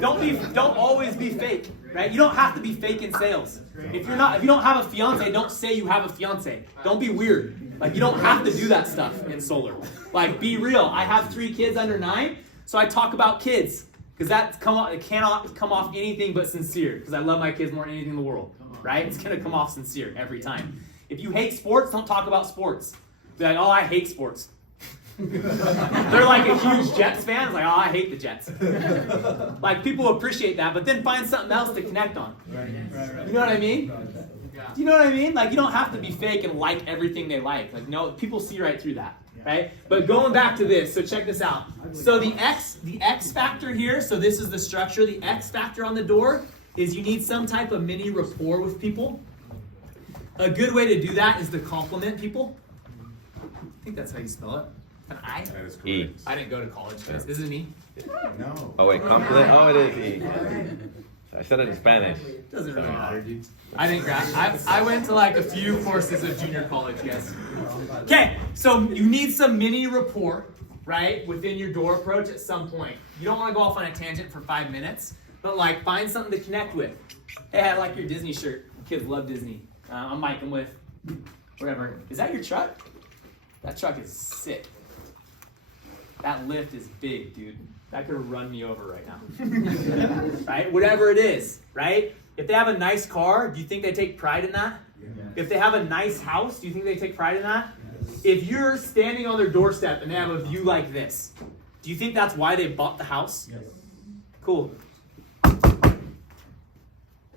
Don't always be fake, right? You don't have to be fake in sales. If you don't have a fiance, don't say you have a fiance. Don't be weird. Like, you don't have to do that stuff in solar. Like, be real. I have 3 kids under 9, so I talk about kids. Because it cannot come off anything but sincere. Because I love my kids more than anything in the world, right? It's going to come off sincere every time. If you hate sports, don't talk about sports. Be like, oh, I hate sports. They're like a huge Jets fan. It's like, oh, I hate the Jets. Like, people appreciate that, but then find something else to connect on. You know what I mean? Do you know what I mean? Like, you don't have to be fake and like everything they like. Like, no, people see right through that, right? But going back to this, so check this out. So the X factor here, so this is the structure. The X factor on the door is you need some type of mini rapport with people. A good way to do that is to compliment people. I think that's how you spell it. An I? That is correct. E. I didn't go to college, guys. Isn't it me? No. Oh wait, compliment. Oh, it is E. I said it in Spanish. Doesn't really matter, dude. I didn't I went to like a few courses of junior college, yes. Okay, so you need some mini rapport, right, within your door approach at some point. You don't want to go off on a tangent for 5 minutes, but like find something to connect with. Hey, I like your Disney shirt. Kids love Disney. I'm Mike. I'm with whatever. Is that your truck? That truck is sick. That lift is big, dude. That could run me over right now. Right? Whatever it is, right? If they have a nice car, do you think they take pride in that? Yes. If they have a nice house, do you think they take pride in that? Yes. If you're standing on their doorstep and they have a view like this, do you think that's why they bought the house? Yes. Cool.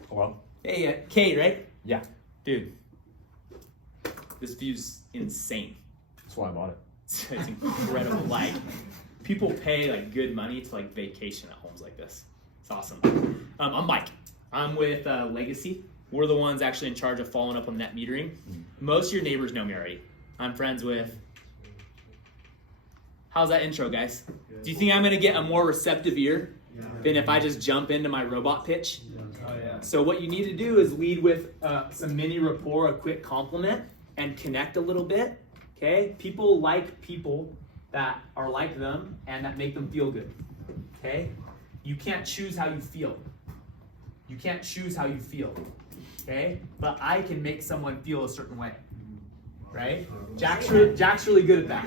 Well, Hey, Kate, right? yeah. Dude, this view's insane. That's why I bought it. It's incredible. Like, people pay like good money to like vacation at homes like this. It's awesome. I'm Mike. I'm with Lgcy. We're the ones actually in charge of following up on net metering. Most of your neighbors know me already. I'm friends with. How's that intro, guys? Do you think I'm gonna get a more receptive ear than if I just jump into my robot pitch? Oh, yeah. So what you need to do is lead with some mini rapport, a quick compliment, and connect a little bit. Okay? People like people that are like them and that make them feel good. Okay? You can't choose how you feel. You can't choose how you feel. Okay? But I can make someone feel a certain way. Right? Jack's really good at that.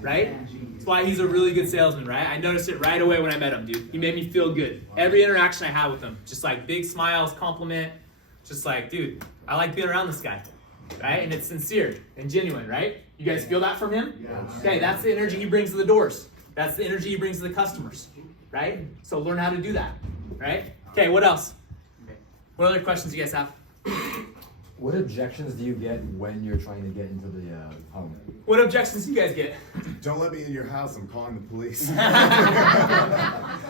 Right? That's why he's a really good salesman, right? I noticed it right away when I met him, dude. He made me feel good. Every interaction I had with him, just like big smiles, compliment, just like, dude, I like being around this guy. Right? And it's sincere and genuine, right? You guys feel that from him? Okay, that's the energy he brings to the doors. That's the energy he brings to the customers. Right? So learn how to do that. Right? Okay, what else? What other questions do you guys have? What objections do you get when you're trying to get into the home? What objections do you guys get? Don't let me in your house. I'm calling the police.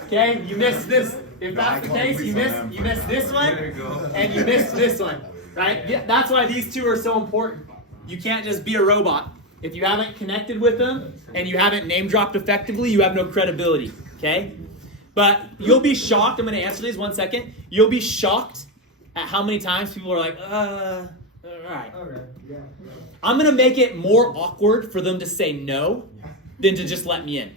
Okay, you missed this. If No, I that's the call the case, police you on missed them. you missed this one, There you go. and you missed this one, right? Yeah, that's why these two are so important. You can't just be a robot. If you haven't connected with them and you haven't name dropped effectively, you have no credibility. Okay, but you'll be shocked. I'm going to answer these 1 second. You'll be shocked at how many times people are like, all right. I'm going to make it more awkward for them to say no than to just let me in.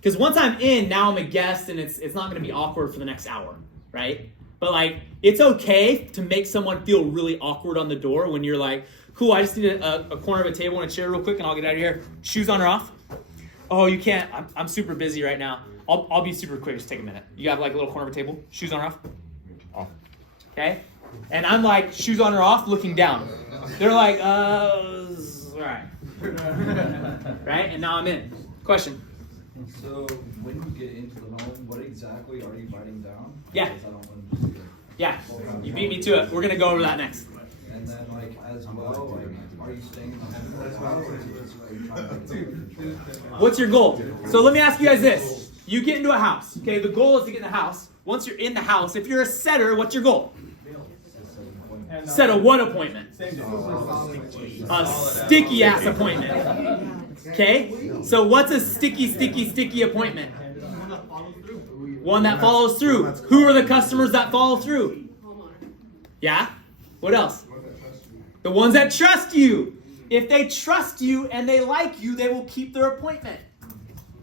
Because once I'm in, now I'm a guest, and it's not going to be awkward for the next hour, right? But like, it's okay to make someone feel really awkward on the door when you're like, cool, I just need a corner of a table and a chair real quick, and I'll get out of here. Shoes on or off? Oh, you can't. I'm super busy right now. I'll be super quick. Just take a minute. You have like a little corner of a table. Shoes on or off? Off. Okay? And I'm like, shoes on or off, looking down. They're like, all right. Right? And now I'm in. Question? So when you get into the home, what exactly are you writing down? Yeah. Because I don't understand. Yeah. You beat me to it. We're going to go over that next. And then like as well, like are you staying in the home for a while, or are you trying to What's your goal? So let me ask you guys this. You get into a house. Okay, the goal is to get in the house. Once you're in the house, if you're a setter, what's your goal? Set a what appointment? A sticky ass appointment. Okay? So what's a sticky appointment? One that follows through. Who are the customers that follow through? Yeah? What else? The ones that trust you. If they trust you and they like you, they will keep their appointment.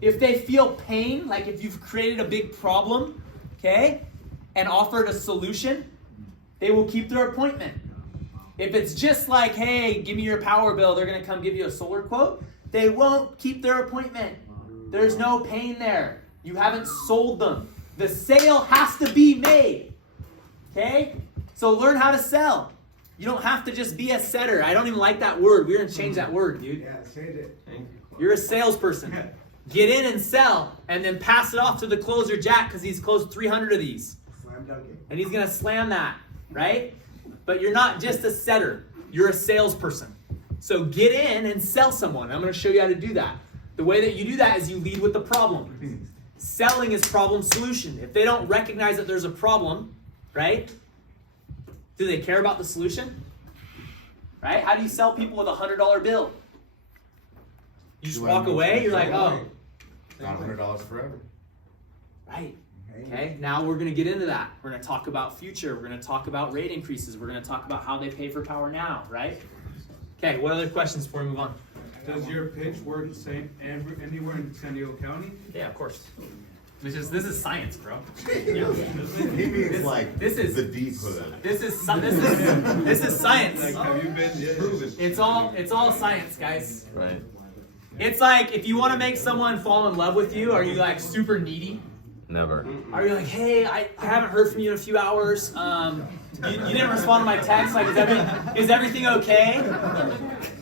If they feel pain, like if you've created a big problem, okay, and offered a solution, they will keep their appointment. If it's just like, hey, give me your power bill, they're going to come give you a solar quote, they won't keep their appointment. There's no pain there. You haven't sold them. The sale has to be made. Okay? So learn how to sell. You don't have to just be a setter. I don't even like that word. We're going to change that word, dude. Yeah, change it. You're a salesperson. Get in and sell, and then pass it off to the closer, Jack, because he's closed 300 of these. Slam dunk it. And he's going to slam that, right? But you're not just a setter. You're a salesperson. So get in and sell someone. I'm going to show you how to do that. The way that you do that is you lead with the problem. Selling is problem solution. If they don't recognize that there's a problem, right? Do they care about the solution? Right? How do you sell people with a $100 bill? You just walk away, you're like, oh. Not $100 forever. Right. Okay, now we're going to get into that. We're going to talk about future. We're going to talk about rate increases. We're going to talk about how they pay for power now, right? Okay, what other questions before we move on? Does your pitch work the same anywhere in San Diego County? Yeah, of course. This is science, bro. He means like this is the deep hood. This is science. Like, have you been proven? It's all science, guys. Right. It's like if you want to make someone fall in love with you, are you like super needy? Never. Are you like, hey, I haven't heard from you in a few hours. You didn't respond to my text. Like, is everything okay?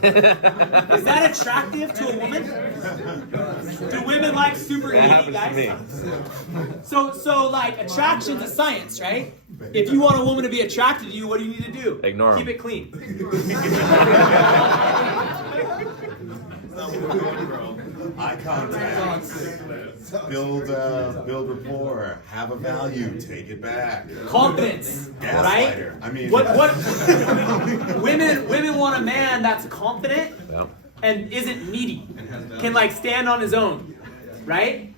Is that attractive to a woman? Do women like super That needy happens guys? to me. So like attraction's a science, right? If you want a woman to be attracted to you, what do you need to do? Ignore 'em. Keep it clean. Eye contact. Build rapport. Have a value. Take it back. Confidence, right? Gaslighter. I mean, What women want a man that's confident Yeah. and isn't needy, can like stand on his own, right?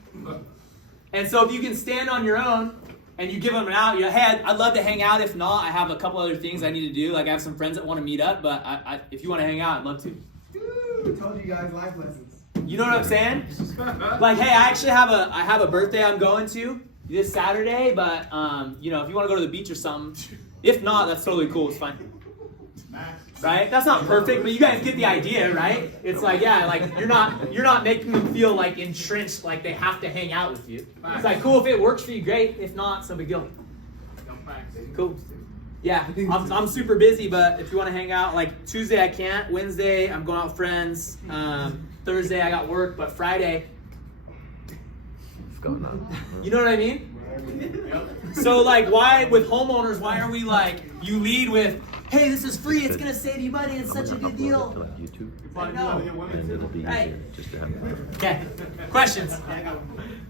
And so if you can stand on your own and you give them an out, you know, hey, I'd love to hang out. If not, I have a couple other things I need to do. Like I have some friends that want to meet up, but if you want to hang out, I'd love to. I told you guys life lessons. You know what I'm saying? Like, hey, I actually have a birthday I'm going to this Saturday, but you know, if you want to go to the beach or something, if not, that's totally cool. It's fine. Right? That's not perfect, but you guys get the idea, right? It's like, yeah, like you're not making them feel like entrenched, like they have to hang out with you. It's like, cool, if it works for you, great. If not, it's no big deal. Cool. Yeah, I'm super busy, but if you want to hang out, like Tuesday I can't. Wednesday I'm going out with friends. Thursday I got work, but Friday, What's going on? you know what I mean? So like, why with homeowners? Why are we like you lead with, hey, this is free. It's gonna save you money. It's such a good deal. To like YouTube, I know. and it'll be Right. easier just to have. Okay. Questions?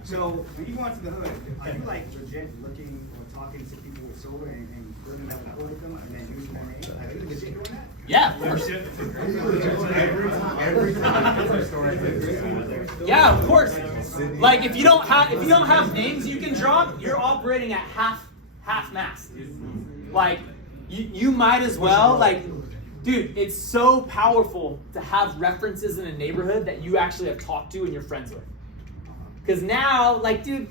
So when you go out to the hood, are you like legit looking or talking to people with solar and building that rapport with them and then using their name? Like, are you legit doing that? Yeah, of course. every time. Yeah, of course. Like if you don't have names you can drop, you're operating at half mast. Like you might as well like, dude, it's so powerful to have references in a neighborhood that you actually have talked to and you're friends with. Because now, like, dude,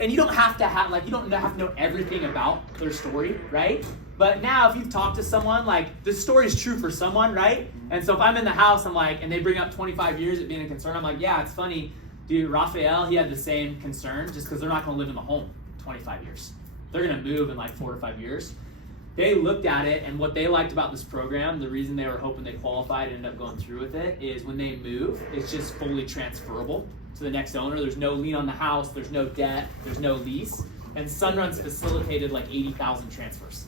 and you don't have to know everything about their story, right? But now if you've talked to someone, like, this story is true for someone, right? And so if I'm in the house, I'm like, and they bring up 25 years of being a concern, I'm like, yeah, it's funny. Dude, Raphael, he had the same concern just because they're not going to live in the home 25 years. They're going to move in like 4 to 5 years. They looked at it, and what they liked about this program, the reason they were hoping they qualified and ended up going through with it, is when they move, it's just fully transferable to the next owner. There's no lien on the house, there's no debt, there's no lease. And Sunrun's facilitated like 80,000 transfers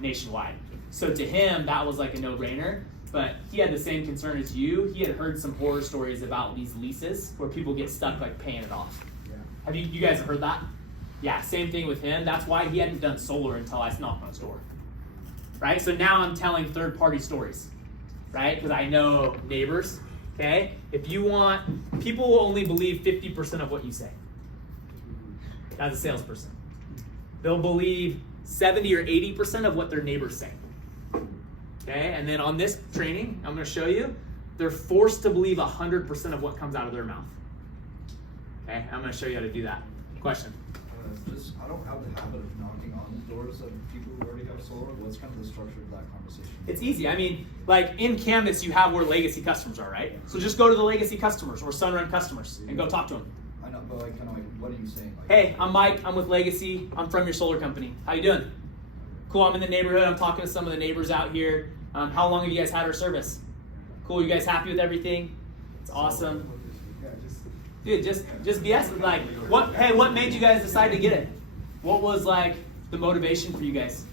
nationwide. So to him, that was like a no-brainer. But he had the same concern as you. He had heard some horror stories about these leases where people get stuck like paying it off. Yeah. Have you guys heard that? Yeah, same thing with him. That's why he hadn't done solar until I knocked on his door. Right? So now I'm telling third-party stories, right? Because I know neighbors, okay? If you want, people will only believe 50% of what you say as a salesperson. They'll believe 70 or 80% of what their neighbors say. Okay? And then on this training, I'm going to show you, they're forced to believe 100% of what comes out of their mouth. Okay? I'm going to show you how to do that. Question? I don't have the habit of knocking on doors of people who already have solar. What's kind of the structure of that conversation? It's easy. I mean, like in Canvas, you have where Lgcy customers are, right? So just go to the Lgcy customers or Sunrun customers and go talk to them. I know, but like, kind of like, what are you saying? Like, Hey, I'm Mike. I'm with Lgcy. I'm from your solar company. How you doing? Cool. I'm in the neighborhood. I'm talking to some of the neighbors out here. How long have you guys had our service? Cool. You guys happy with everything? It's awesome. Dude, just BS with like, what? Hey, what made you guys decide to get it? What was like the motivation for you guys?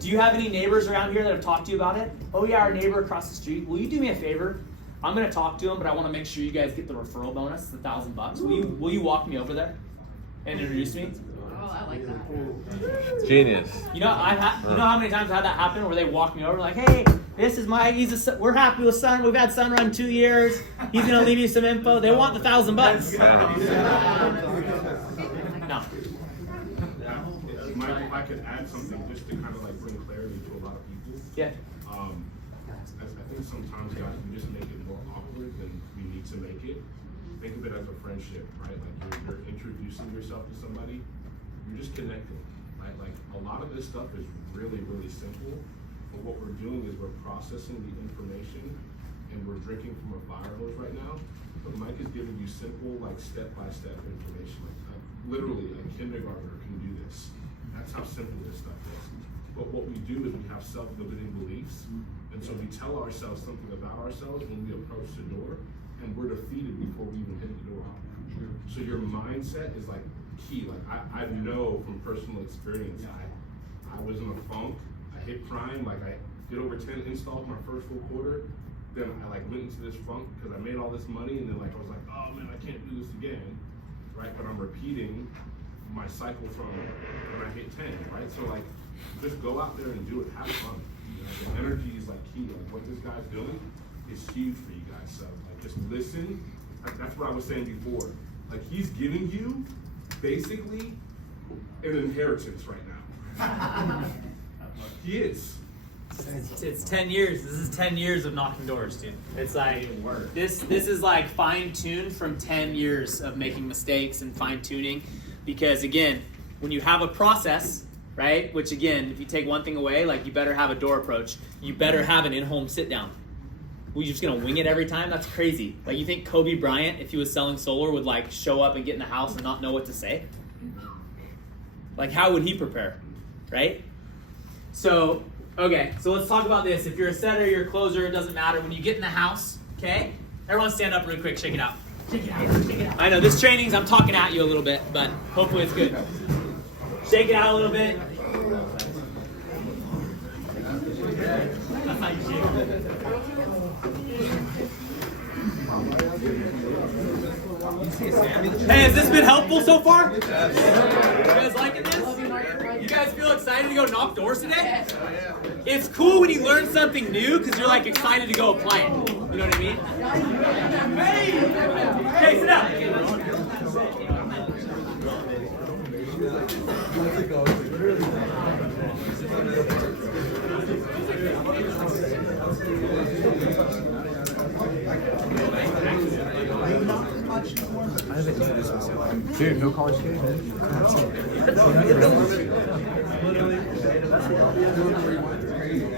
Do you have any neighbors around here that have talked to you about it? Oh yeah, our neighbor across the street. Will you do me a favor? I'm gonna talk to him, but I want to make sure you guys get the referral bonus, the $1,000. Will you walk me over there and introduce me? Oh, I like that. Genius. You know, you know how many times I've had that happen where they walk me over like, hey, this is Mike. We're happy with Sun. We've had Sunrun 2 years. He's gonna leave you some info. They want the $1,000. No. add something just to kind of like bring clarity to a lot of people. Yeah. I think sometimes, guys, we just make it more awkward than we need to make it. Think of it as a friendship, right? Like you're introducing yourself to somebody, you're just connecting, right? Like a lot of this stuff is really, really simple, but what we're doing is we're processing the information and we're drinking from a fire hose right now. But Mike is giving you simple, like step-by-step information. Like literally, a kindergartner can do this. That's how simple this stuff is. But what we do is we have self-limiting beliefs. And so we tell ourselves something about ourselves when we approach the door, and we're defeated before we even hit the door. So your mindset is like key. Like I know from personal experience, I was in a funk, I hit prime, like I did over 10 installs my first full quarter. Then I like went into this funk because I made all this money, and then like I was like, oh man, I can't do this again, right? But I'm repeating my cycle from when I hit 10, right? So like, just go out there and do it, have fun. You know, the energy is like key. Like what this guy's doing is huge for you guys. So like, just listen. Like, that's what I was saying before. Like he's giving you basically an inheritance right now. He is. It's 10 years. This is 10 years of knocking doors, dude. It's like this is like fine-tuned from 10 years of making mistakes and fine-tuning. Because again, when you have a process, right? Which again, if you take one thing away, like you better have a door approach. You better have an in-home sit-down. We're just gonna wing it every time? That's crazy. Like you think Kobe Bryant, if he was selling solar, would like show up and get in the house and not know what to say? Like how would he prepare, right? So, okay, so let's talk about this. If you're a setter, you're a closer, it doesn't matter. When you get in the house, okay? Everyone stand up really quick, shake it out. Shake it out, shake it out. I know, this training's, I'm talking at you a little bit, but hopefully it's good. Shake it out a little bit. Hey, has this been helpful so far? You guys liking this? You guys feel excited to go knock doors today? It's cool when you learn something new because you're like excited to go apply it. You know what I mean? Hey, sit down. Dude, no college game.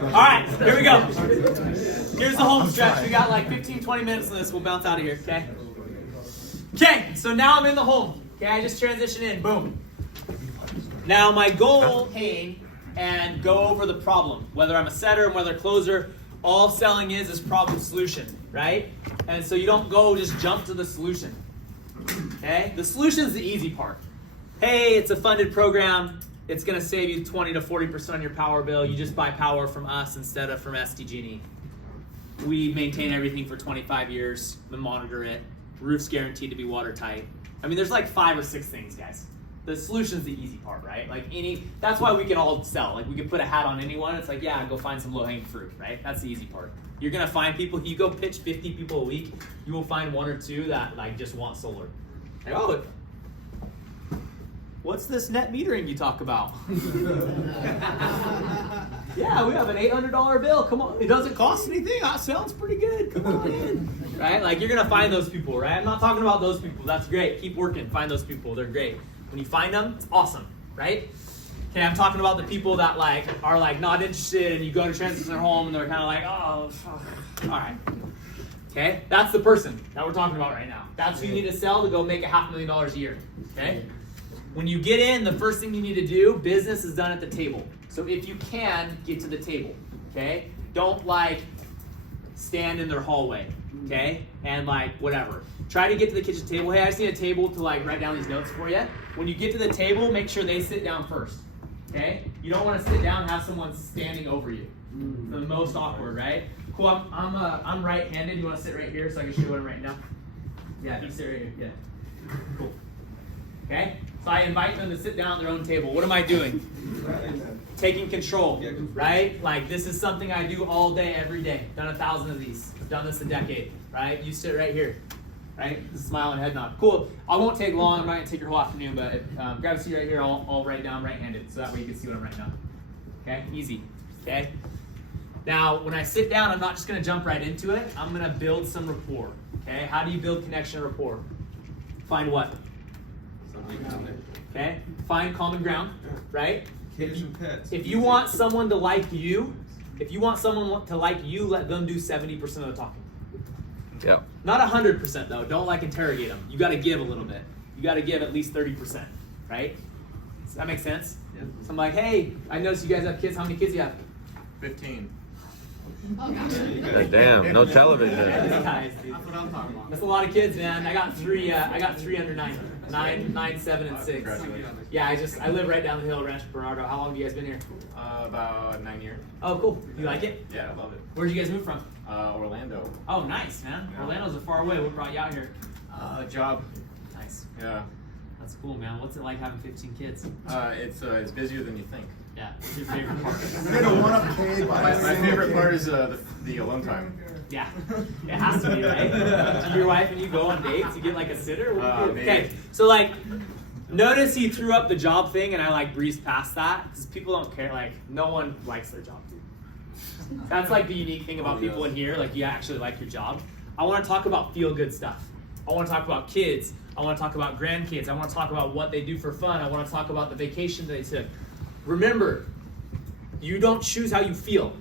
All right, here we go. Here's the home stretch. We got like 15, 20 minutes on this. We'll bounce out of here, okay? Okay, so now I'm in the home. Okay, I just transition in. Boom. Now my goal, pain, and go over the problem. Whether I'm a setter and whether a closer, all selling is problem solution, right? And so you don't go just jump to the solution. Okay? The solution is the easy part. Hey, it's a funded program. It's going to save you 20 to 40% on your power bill. You just buy power from us instead of from SDG&E. We maintain everything for 25 years. We monitor it. Roof's guaranteed to be watertight. I mean, there's like 5 or 6 things, guys. The solution's the easy part, right? Like that's why we can all sell. Like we can put a hat on anyone. It's like, yeah, go find some low-hanging fruit, right? That's the easy part. You're going to find people, you go pitch 50 people a week, you will find 1 or 2 that like just want solar. Like, oh, what's this net metering you talk about? Yeah, we have an $800 bill. Come on, it doesn't cost anything. That sounds pretty good. Come on in. Right? Like you're gonna find those people, right? I'm not talking about those people. That's great. Keep working. Find those people. They're great. When you find them, it's awesome, right? Okay, I'm talking about the people that like are like not interested, and you go to transition their home, and they're kind of like, oh, fuck. All right. Okay, that's the person that we're talking about right now. That's who you need to sell to go make $500,000 a year. Okay. When you get in, the first thing you need to do, business is done at the table. So if you can, get to the table, okay? Don't like stand in their hallway, okay? And like whatever. Try to get to the kitchen table. Hey, I just need a table to like write down these notes for you. When you get to the table, make sure they sit down first, okay? You don't want to sit down and have someone standing over you. It's the most awkward, right? Cool, I'm right-handed. You want to sit right here so I can show you what I'm writing down? Yeah, you sit right here, yeah. Cool. Okay? So I invite them to sit down at their own table. What am I doing? Taking control, right? Like this is something I do all day, every day. Done 1,000 of these. I've done this a decade, right? You sit right here. right? Smile and head nod. Cool. I won't take long. I'm not gonna take your whole afternoon, but grab a seat right here. I'll write down right-handed, so that way you can see what I'm writing down. Okay, easy. Okay. Now, when I sit down, I'm not just gonna jump right into it. I'm gonna build some rapport. Okay. How do you build connection and rapport? Find what? Okay. Find common ground, right? Kids and pets. If you want someone to like you, let them do 70% of the talking. Yeah. Not 100% though. Don't like interrogate them. You got to give a little bit. You got to give at least 30%, right? Does that make sense? Yeah. So I'm like, hey, I noticed you guys have kids. How many kids do you have? 15. Oh, gosh. God damn, no television. Guys, dude. That's what I'm talking about. That's a lot of kids, man. I got three under 9, 7, and 6. Yeah, I live right down the hill, Rancho Bernardo. How long have you guys been here? About 9 years. Oh, cool. You like it? Yeah, I love it. Where'd you guys move from? Orlando. Oh, nice, man. Yeah. Orlando's a far away. What brought you out here? Job. Nice. Yeah. That's cool, man. What's it like having 15 kids? It's busier than you think. Yeah. What's your favorite part? You're gonna want to pay by My favorite part is the alone time. Yeah. It has to be, right? Do your wife and you go on dates? You get like a sitter? Maybe. Okay. So like, notice he threw up the job thing, and I like breezed past that because people don't care. Like, no one likes their job, dude. That's like the unique thing about people in here. Like, you actually like your job. I want to talk about feel-good stuff. I want to talk about kids. I want to talk about grandkids. I want to talk about what they do for fun. I want to talk about the vacation they took. Remember, you don't choose how you feel,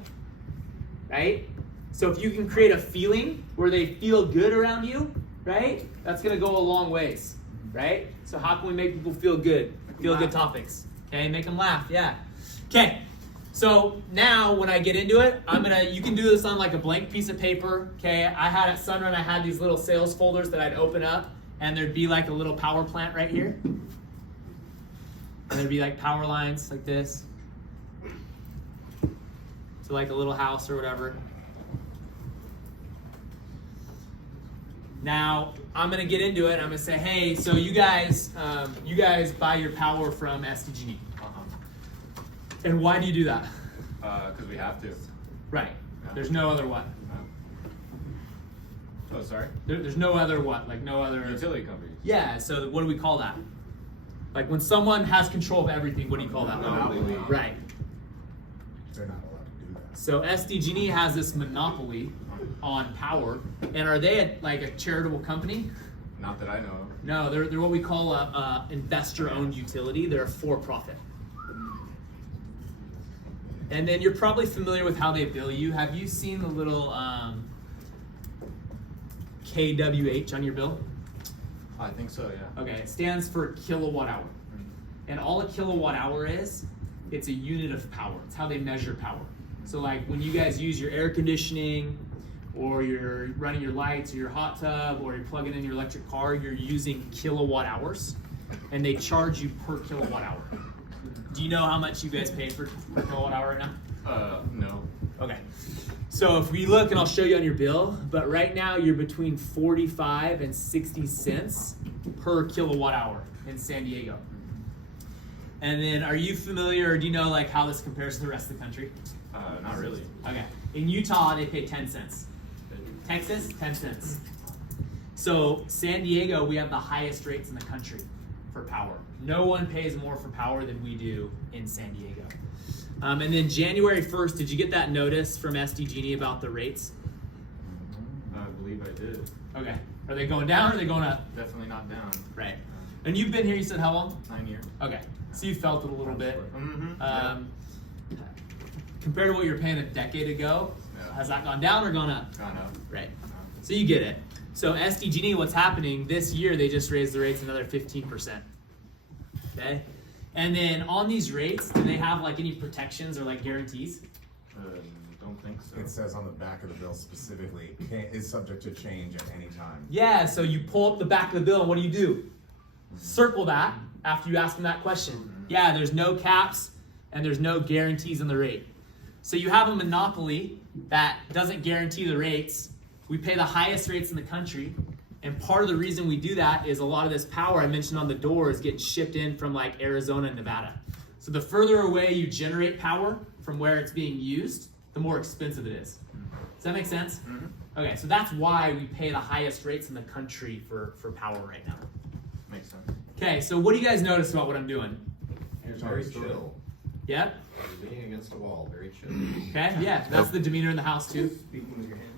right? So if you can create a feeling where they feel good around you, right? That's going to go a long ways, right? So how can we make people feel good? Feel good topics, okay? Make them laugh, yeah. Okay, so now when I get into it, you can do this on like a blank piece of paper, okay? I had at Sunrun, I had these little sales folders that I'd open up, and there'd be like a little power plant right here. And there'd be like power lines like this. So like a little house or whatever. Now, I'm gonna get into it. I'm gonna say, hey, so you guys buy your power from SDG. And why do you do that? Because we have to. Right. There's no other what? Oh, sorry? There's no other what? Like no other... Utility companies. Yeah, so what do we call that? Like when someone has control of everything, what do you call that? Monopoly. Right. They're not allowed to do that. So SDG&E has this monopoly on power, and are they like a charitable company? Not that I know of. No, they're what we call a investor-owned utility. They're a for-profit. And then you're probably familiar with how they bill you. Have you seen the little KWH on your bill? I think so, yeah. Okay, it stands for kilowatt hour. And all a kilowatt hour is, it's a unit of power. It's how they measure power. So like when you guys use your air conditioning, or you're running your lights or your hot tub, or you're plugging in your electric car, you're using kilowatt hours, and they charge you per kilowatt hour. Do you know how much you guys pay per kilowatt hour right now? No. Okay. So if we look, and I'll show you on your bill, but right now you're between 45 and 60 cents per kilowatt hour in San Diego. And then are you familiar, or do you know like how this compares to the rest of the country? Not really. Okay. In Utah, they pay 10 cents. Texas, 10 cents. So San Diego, we have the highest rates in the country for power. No one pays more for power than we do in San Diego. And then January 1st, did you get that notice from SDG&E about the rates? I believe I did. Okay. Are they going down or are they going up? Definitely not down. Right. And you've been here, you said how long? 9 years. Okay. So you felt it a little bit. Mm-hmm. Compared to what you were paying a decade ago, has that gone down or gone up? Gone up. Right. So you get it. So SDG&E, what's happening this year, they just raised the rates another 15%. Okay? And then on these rates, do they have like any protections or like guarantees? Don't think so. It says on the back of the bill specifically, is subject to change at any time. Yeah, so you pull up the back of the bill and what do? Circle that after you ask them that question. Yeah, there's no caps and there's no guarantees on the rate. So you have a monopoly that doesn't guarantee the rates. We pay the highest rates in the country. And part of the reason we do that is a lot of this power I mentioned on the door is getting shipped in from like Arizona and Nevada. So the further away you generate power from where it's being used, the more expensive it is. Does that make sense? Okay, so that's why we pay the highest rates in the country for power right now. Makes sense. Okay, so what do you guys notice about what I'm doing? You're very chill. Yeah? Leaning against the wall, very chill. Okay, yeah, that's the demeanor in the house too. Speaking with your hands.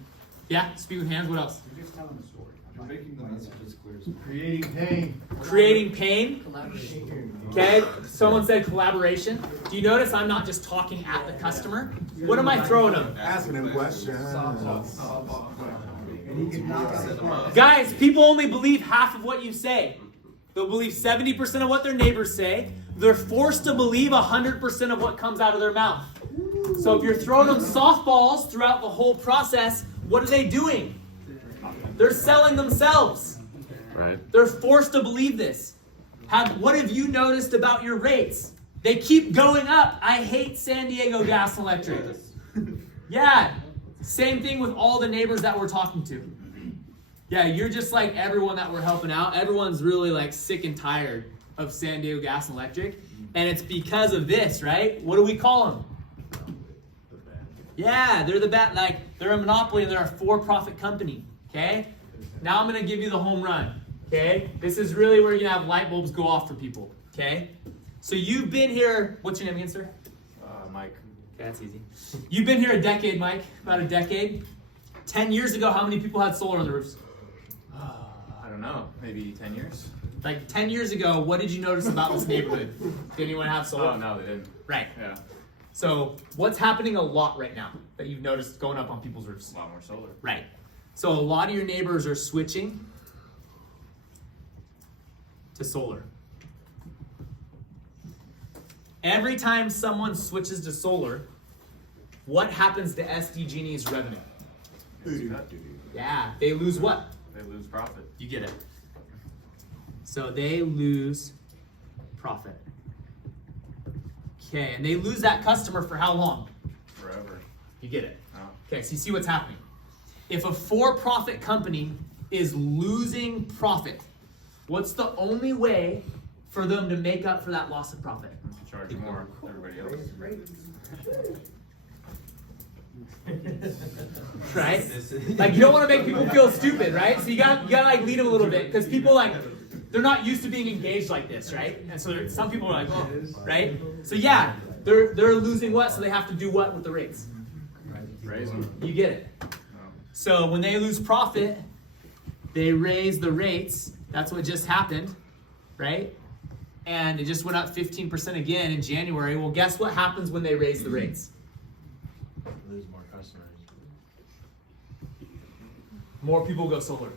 Yeah, speak with hands, what else? You're just telling a story. You're making the message as clear as Creating pain. Creating pain. Okay, someone said collaboration. Do you notice I'm not just talking at the customer? What am I throwing them? Asking him questions. Guys, people only believe half of what you say. They'll believe 70% of what their neighbors say. They're forced to believe 100% of what comes out of their mouth. So if you're throwing them softballs throughout the whole process, what are they doing? They're selling themselves. Right. They're forced to believe this. What have you noticed about your rates? They keep going up. I hate San Diego Gas and Electric. Yeah, same thing with all the neighbors that we're talking to. Yeah, you're just like everyone that we're helping out. Everyone's really like sick and tired of San Diego Gas and Electric. And it's because of this, right? What do we call them? Yeah, they're the bad, like they're a monopoly and they're a for-profit company, okay? Now I'm gonna give you the home run, okay? This is really where you're gonna have light bulbs go off for people, okay? So you've been here, what's your name again, sir? Mike. Okay, that's easy. You've been here a decade, Mike, about a decade. 10 years ago, how many people had solar on the roofs? I don't know, maybe 10 years? Like 10 years ago, what did you notice about this neighborhood? Did anyone have solar? Oh, no, they didn't. Right. Yeah, So what's happening a lot right now that you've noticed going up on people's roofs? a lot more solar. Right. So a lot of your neighbors are switching to solar. Every time someone switches to solar, what happens to SDG&E's revenue? Yeah, they lose what? They lose profit. You get it. So they lose profit. Okay, and they lose that customer for how long? Forever. You get it. Oh. Okay, so you see what's happening. If a for-profit company is losing profit, what's the only way for them to make up for that loss of profit? Charge more than everybody else. Right? Like you don't want to make people feel stupid, right? So you gotta like lead them a little bit because people like they're not used to being engaged like this, right? And so some people are like, oh, right? So yeah, they're losing what? So they have to do what with the rates? Raise them. You get it. So when they lose profit, they raise the rates. That's what just happened, right? And it just went up 15% again in January. Well, guess what happens when they raise the rates? Lose more customers. More people go solar.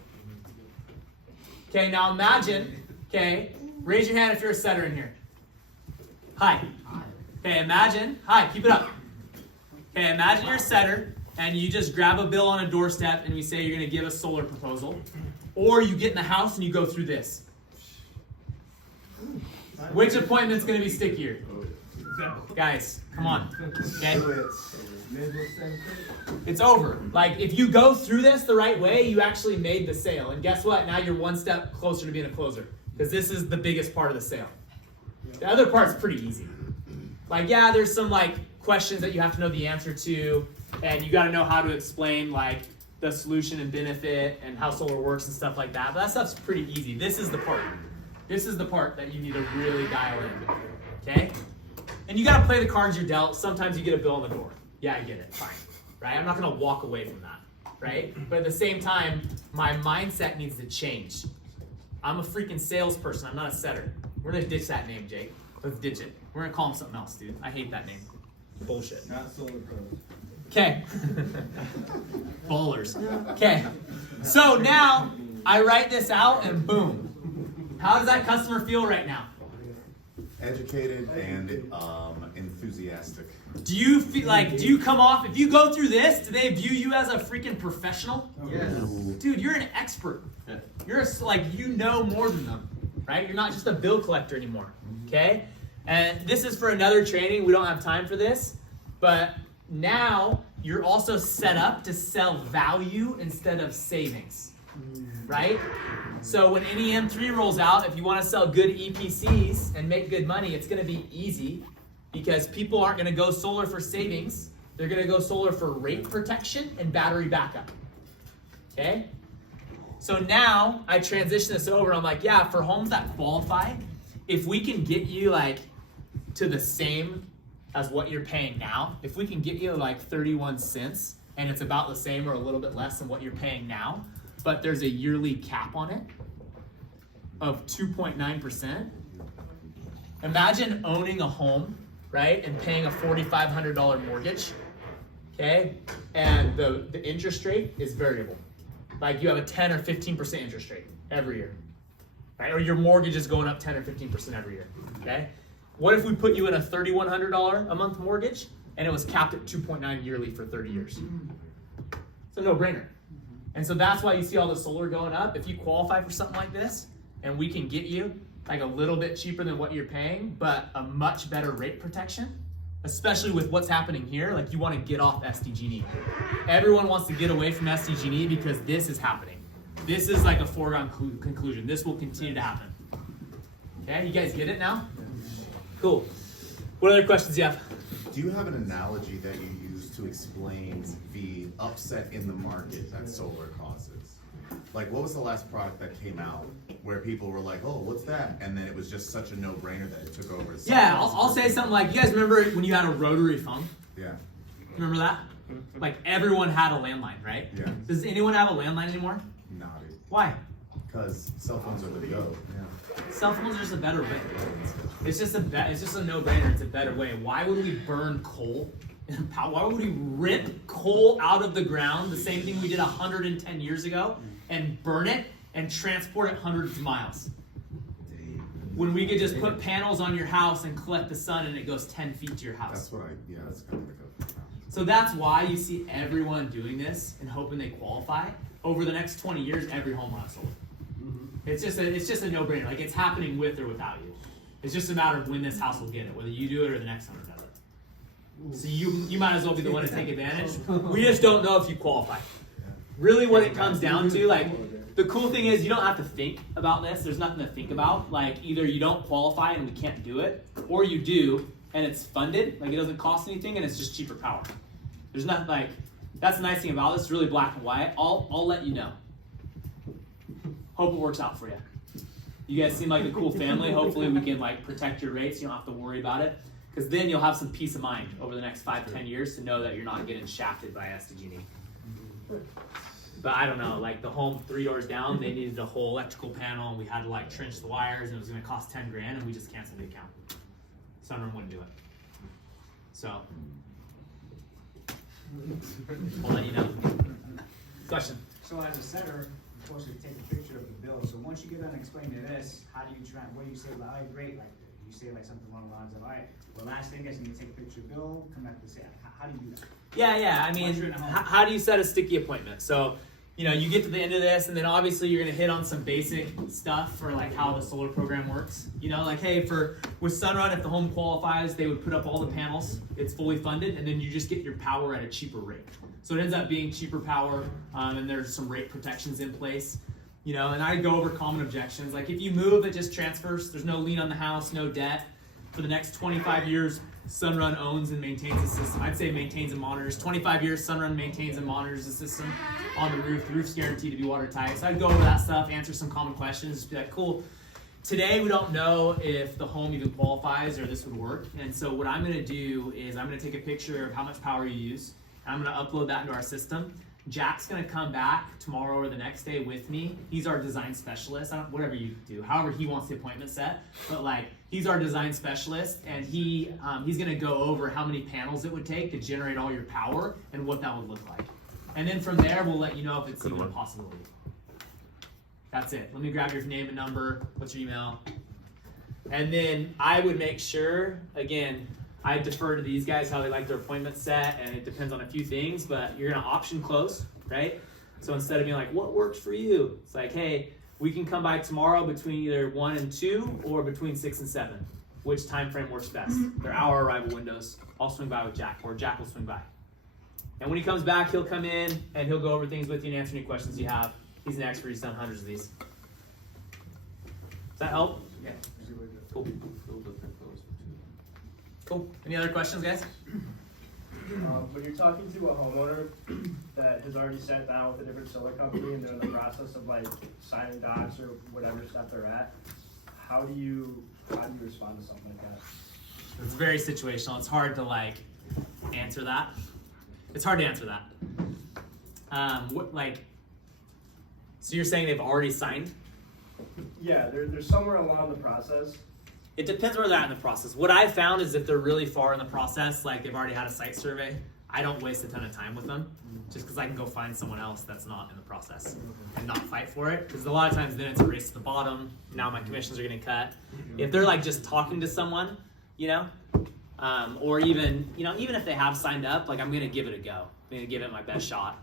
Okay, now imagine, okay, raise your hand if you're a setter in here. Hi. Okay, imagine, hi, keep it up. Okay, imagine you're a setter and you just grab a bill on a doorstep and we say you're gonna give a solar proposal. Or you get in the house and you go through this. Which appointment's gonna be stickier? Guys, come on, okay? It's over. Like, if you go through this the right way, you actually made the sale. And guess what? Now you're one step closer to being a closer. Because this is the biggest part of the sale. The other part's pretty easy. Like, yeah, there's some, like, questions that you have to know the answer to. And you got to know how to explain, like, the solution and benefit and how solar works and stuff like that. But that stuff's pretty easy. This is the part. This is the part that you need to really dial in. Okay? And you got to play the cards you're dealt. Sometimes you get a bill on the door. Yeah, I get it. Fine. Right? I'm not going to walk away from that. Right? But at the same time, my mindset needs to change. I'm a freaking salesperson. I'm not a setter. We're going to ditch that name, Jake. Let's ditch it. We're going to call him something else, dude. I hate that name. Bullshit. Not solar pros. Okay. Bowlers. Okay. So now I write this out and boom. How does that customer feel right now? Educated and enthusiastic. Do you feel like, do you come off, if you go through this, do they view you as a freaking professional? Yes. Dude, you're an expert. You're like, you know more than them, right? You're not just a bill collector anymore, okay? And this is for another training. We don't have time for this, but now you're also set up to sell value instead of savings, right? So when NEM3 rolls out, if you want to sell good EPCs and make good money, it's going to be easy because people aren't going to go solar for savings. They're going to go solar for rate protection and battery backup. Okay? So now I transition this over. I'm like, yeah, for homes that qualify, if we can get you like to the same as what you're paying now, if we can get you like 31 cents and it's about the same or a little bit less than what you're paying now, but there's a yearly cap on it of 2.9%. Imagine owning a home, right, and paying a $4,500 mortgage, okay, and the interest rate is variable. Like you have a 10 or 15% interest rate every year, right? Or your mortgage is going up 10 or 15% every year, okay? What if we put you in a $3,100 a month mortgage and it was capped at 2.9 yearly for 30 years? It's a no-brainer. And so that's why you see all the solar going up. If you qualify for something like this and we can get you like a little bit cheaper than what you're paying, but a much better rate protection, especially with what's happening here, like you want to get off SDG&E. Everyone wants to get away from SDG&E because this is happening. This is like a foregone conclusion. This will continue to happen. Okay, you guys get it now? Cool. What other questions do you have? Do you have an analogy that you use to explain the upset in the market that solar causes? Like, what was the last product that came out where people were like, oh, what's that? And then it was just such a no-brainer that it took over. Yeah, I'll say something like, you guys remember when you had a rotary phone? Yeah. Remember that? Like everyone had a landline, right? Yeah. Does anyone have a landline anymore? No, dude. Why? Because cell phones are the go. Yeah. Cell phones are just a better way. It's just a no-brainer. It's a better way. Why would we burn coal? Why would we rip coal out of the ground, the same thing we did 110 years ago, and burn it and transport it hundreds of miles? When we could just put panels on your house and collect the sun and it goes 10 feet to your house. That's that's kind of like a... So that's why you see everyone doing this and hoping they qualify. Over the next 20 years, every home will have solar. It's just a no-brainer. Like it's happening with or without you. It's just a matter of when this house will get it, whether you do it or the next owner does it. So you might as well be the one to take advantage. We just don't know if you qualify. Really what it comes down to, like, the cool thing is you don't have to think about this. There's nothing to think about. Like either you don't qualify and we can't do it, or you do and it's funded, like it doesn't cost anything and it's just cheaper power. There's not like, that's the nice thing about this, really black and white. I'll let you know. Hope it works out for you. You guys seem like a cool family. Hopefully we can like protect your rates. You don't have to worry about it. Because then you'll have some peace of mind over the next 5-10 years to know that you're not getting shafted by SDG&E. But I don't know, like the home 3 doors down, they needed a whole electrical panel and we had to like trench the wires and it was gonna cost 10 grand and we just canceled the account. Sunrun wouldn't do it. So, I'll let you know. Question? So as a setter, of course, you take a picture of the bill. So once you get done explaining this, how do you try, what do you say, like, all right, great, like, you say like something along the lines of, all right, well, last thing is you need to take a picture of the bill, come back to say, how do you do that? Yeah, I mean, how do you set a sticky appointment? So, you know, you get to the end of this, and then obviously you're gonna hit on some basic stuff for like how the solar program works. You know, like hey, with Sunrun, if the home qualifies, they would put up all the panels. It's fully funded, and then you just get your power at a cheaper rate. So it ends up being cheaper power, and there's some rate protections in place. You know, and I go over common objections. Like if you move, it just transfers. There's no lien on the house, no debt. For the next 25 years, Sunrun owns and maintains the system. I'd say maintains and monitors. 25 years, Sunrun maintains and monitors the system on the roof. The roof's guaranteed to be watertight. So I'd go over that stuff, answer some common questions, just be like, cool. Today, we don't know if the home even qualifies or this would work. And so what I'm gonna do is I'm gonna take a picture of how much power you use. And I'm gonna upload that into our system. Jack's gonna come back tomorrow or the next day with me. He's our design specialist. Whatever you do, however he wants the appointment set. But like, he's our design specialist, and he's gonna go over how many panels it would take to generate all your power and what that would look like. And then from there, we'll let you know if it's even a possibility. That's it. Let me grab your name and number. What's your email? And then I would make sure, again, I defer to these guys how they like their appointment set, and it depends on a few things, but you're gonna option close, right? So instead of being like, what works for you? It's like, hey, we can come by tomorrow between either 1 and 2 or between 6 and 7. Which time frame works best? They're our arrival windows. I'll swing by with Jack, or Jack will swing by. And when he comes back, he'll come in and he'll go over things with you and answer any questions you have. He's an expert, he's done hundreds of these. Does that help? Yeah. Cool. Cool. Any other questions, guys? When you're talking to a homeowner that has already sat down with a different solar company and they're in the process of like signing docs or whatever step they're at, how do you respond to something like that? It's very situational. It's hard to like answer that. It's hard to answer that. So you're saying they've already signed? Yeah, they're somewhere along the process. It depends where they're at in the process. What I've found is if they're really far in the process, like they've already had a site survey, I don't waste a ton of time with them just because I can go find someone else that's not in the process and not fight for it. Because a lot of times then it's a race to the bottom. Now my commissions are getting cut. If they're like just talking to someone, or even if they have signed up, like I'm gonna give it a go. I'm gonna give it my best shot.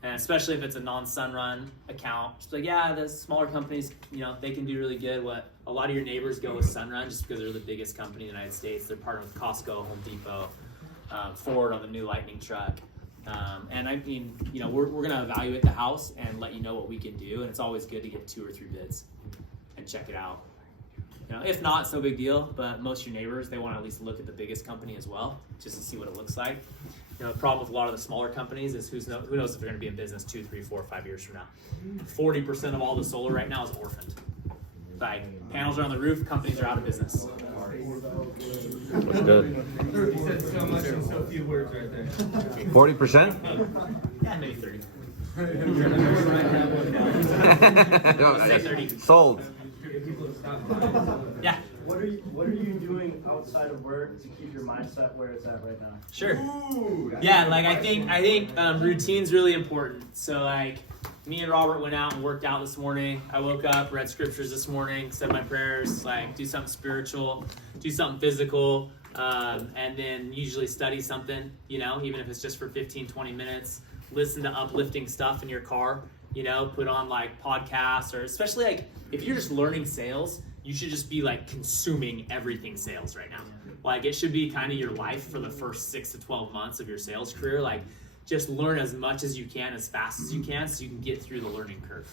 And especially if it's a non-Sunrun account, just like, yeah, the smaller companies, they can do really good. What a lot of your neighbors go with Sunrun just because they're the biggest company in the United States. They're partnered with Costco, Home Depot, Ford on the new Lightning truck. And I mean, we're gonna evaluate the house and let you know what we can do. And it's always good to get 2 or 3 bids and check it out. If not, it's no big deal. But most of your neighbors, they want to at least look at the biggest company as well, just to see what it looks like. The problem with a lot of the smaller companies is who knows if they're going to be in business 2, 3, 4, 5 years from now. 40% of all the solar right now is orphaned. Like panels are on the roof, companies are out of business. That's good. You said so much in so few words right there. 40%? Yeah, maybe 30. No, Say 30. Sold. Yeah. What are you doing outside of work to keep your mindset where it's at right now? Sure. Yeah, like I think routine's really important. So like me and Robert went out and worked out this morning. I woke up, read scriptures this morning, said my prayers, like do something spiritual, do something physical, and then usually study something, even if it's just for 15, 20 minutes. Listen to uplifting stuff in your car, put on like podcasts, or especially like if you're just learning sales, you should just be like consuming everything sales right now. Like it should be kind of your life for the first 6 to 12 months of your sales career. Like just learn as much as you can, as fast as you can, so you can get through the learning curve,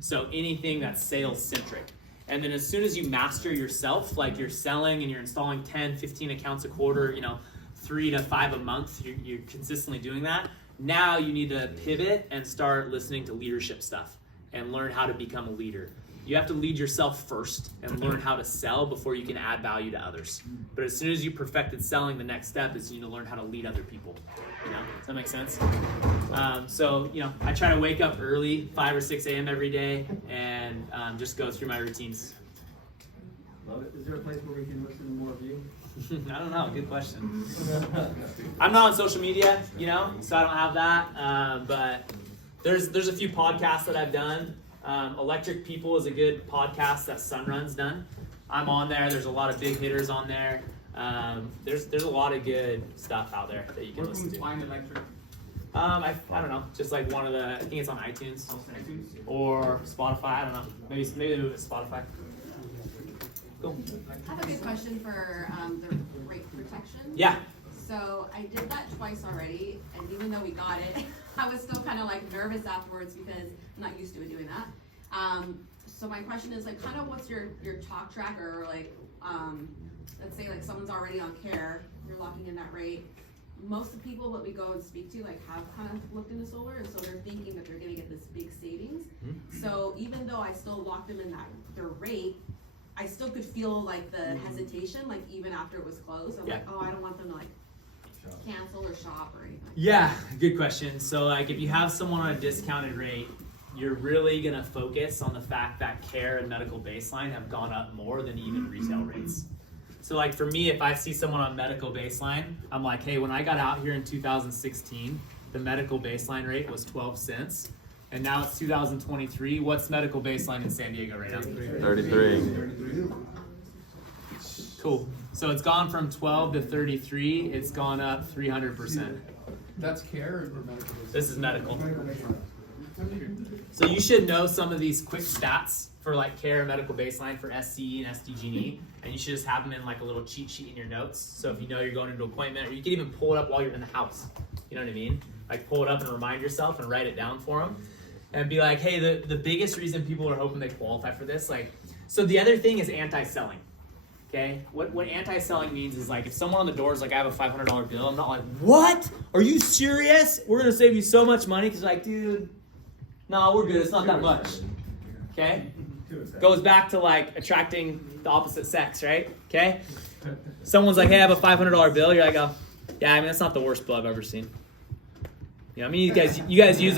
So anything that's sales centric. And then as soon as you master yourself, like you're selling and you're installing 10, 15 accounts a quarter, 3 to 5 a month, you're consistently doing that. Now you need to pivot and start listening to leadership stuff and learn how to become a leader. You have to lead yourself first and learn how to sell before you can add value to others. But as soon as you perfected selling, the next step is you need to learn how to lead other people. Does that make sense? So I try to wake up early, 5 or 6 a.m. every day, and just go through my routines. Love it. Is there a place where we can listen to more of you? I don't know. Good question. I'm not on social media, so I don't have that. But there's a few podcasts that I've done. Electric People is a good podcast that Sunrun's done. I'm on there. There's a lot of big hitters on there. There's a lot of good stuff out there that you can listen to. Where can we find Electric? I don't know. Just like one of the, I think it's on iTunes or Spotify. I don't know. Maybe they move it to Spotify. Cool. I have a good question for the rate protection. Yeah. So I did that twice already, and even though we got it, I was still kind of like nervous afterwards because I'm not used to doing that. So my question is like, kind of what's your talk track, or like, let's say like someone's already on care, you're locking in that rate. Most of the people that we go and speak to like have kind of looked into solar, and so they're thinking that they're gonna get this big savings. So even though I still locked them in their rate, I still could feel like the hesitation, like even after it was closed. I'm like, oh, I don't want them to like cancel or shop or anything. Yeah, good question. So like if you have someone on a discounted rate, you're really gonna focus on the fact that care and medical baseline have gone up more than even retail rates. So like for me, if I see someone on medical baseline, I'm like, hey, when I got out here in 2016, the medical baseline rate was 12 cents. And now it's 2023. What's medical baseline in San Diego right now? 33. Cool. So it's gone from 12 to 33. It's gone up 300%. That's care or medical? This is medical. So you should know some of these quick stats for like care and medical baseline for SCE and SDG&E, and you should just have them in like a little cheat sheet in your notes. So if you know you're going into an appointment, or you can even pull it up while you're in the house. You know what I mean? Like pull it up and remind yourself and write it down for them. And be like, hey, the biggest reason people are hoping they qualify for this, like, so the other thing is anti-selling. Okay? What anti-selling means is like if someone on the door is like, I have a $500 bill, I'm not like, what? Are you serious? We're gonna save you so much money. Because like, dude, no, we're good. It's not that much. Okay? Goes back to like attracting the opposite sex, right? Okay? Someone's like, hey, I have a $500 bill. You're like, oh, yeah, I mean, that's not the worst bill I've ever seen. You know, I mean, you guys use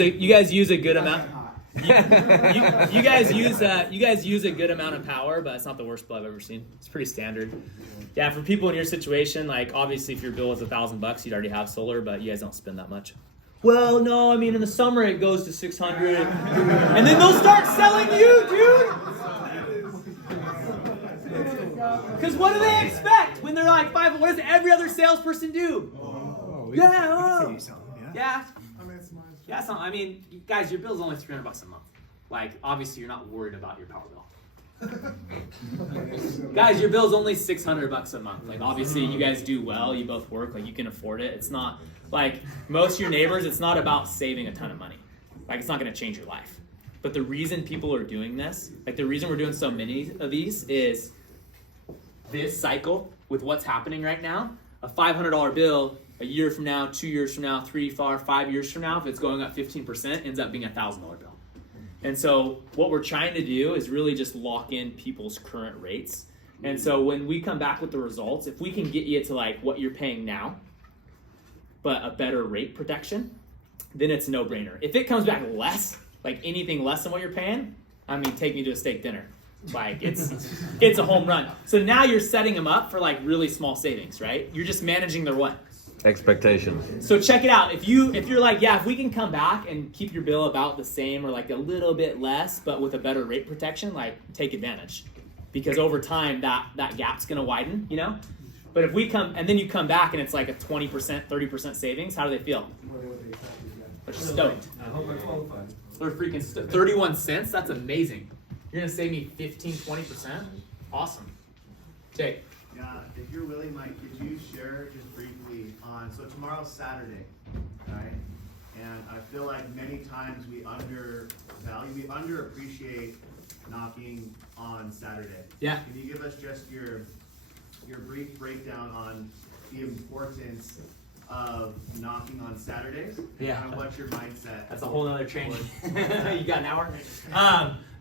a good amount. You guys use a good amount of power, but it's not the worst bill I've ever seen. It's pretty standard. Yeah, for people in your situation, like obviously if your bill was $1,000, you'd already have solar, but you guys don't spend that much. Well, no, I mean in the summer it goes to 600, and then they'll start selling you, dude. Because what do they expect when they're like five? What does every other salesperson do? Yeah. I mean, guys, your bill's only $300 a month. Like, obviously, you're not worried about your power bill. Guys, your bill's only $600 a month. Like, obviously, you guys do well. You both work. Like, you can afford it. It's not like most of your neighbors. It's not about saving a ton of money. Like, it's not going to change your life. But the reason people are doing this, like the reason we're doing so many of these, is this cycle with what's happening right now. A $500 bill. A year from now, 2 years from now, 3, 4, 5 years from now, if it's going up 15%, ends up being a $1,000 bill. And so what we're trying to do is really just lock in people's current rates. And so when we come back with the results, if we can get you to like what you're paying now, but a better rate protection, then it's a no-brainer. If it comes back less, like anything less than what you're paying, I mean, take me to a steak dinner. Like it's a home run. So now you're setting them up for like really small savings, right? You're just managing their what? Expectations. So check it out. If you're like, yeah, if we can come back and keep your bill about the same or like a little bit less, but with a better rate protection, like take advantage. Because over time that gap's gonna widen, you know? But if we come and then you come back and it's like a 20%, 30% savings, how do they feel? They're stoked. I hope I qualify. They're freaking 31 cents? That's amazing. You're gonna save me 15, 20%? Awesome. Jake. Yeah, if you're willing, Mike, could you share just briefly on, so tomorrow's Saturday, right? And I feel like many times we underappreciate knocking on Saturday. Yeah. Can you give us just your brief breakdown on the importance of knocking on Saturdays? Yeah. And what's your mindset? That's a whole other training. You got an hour?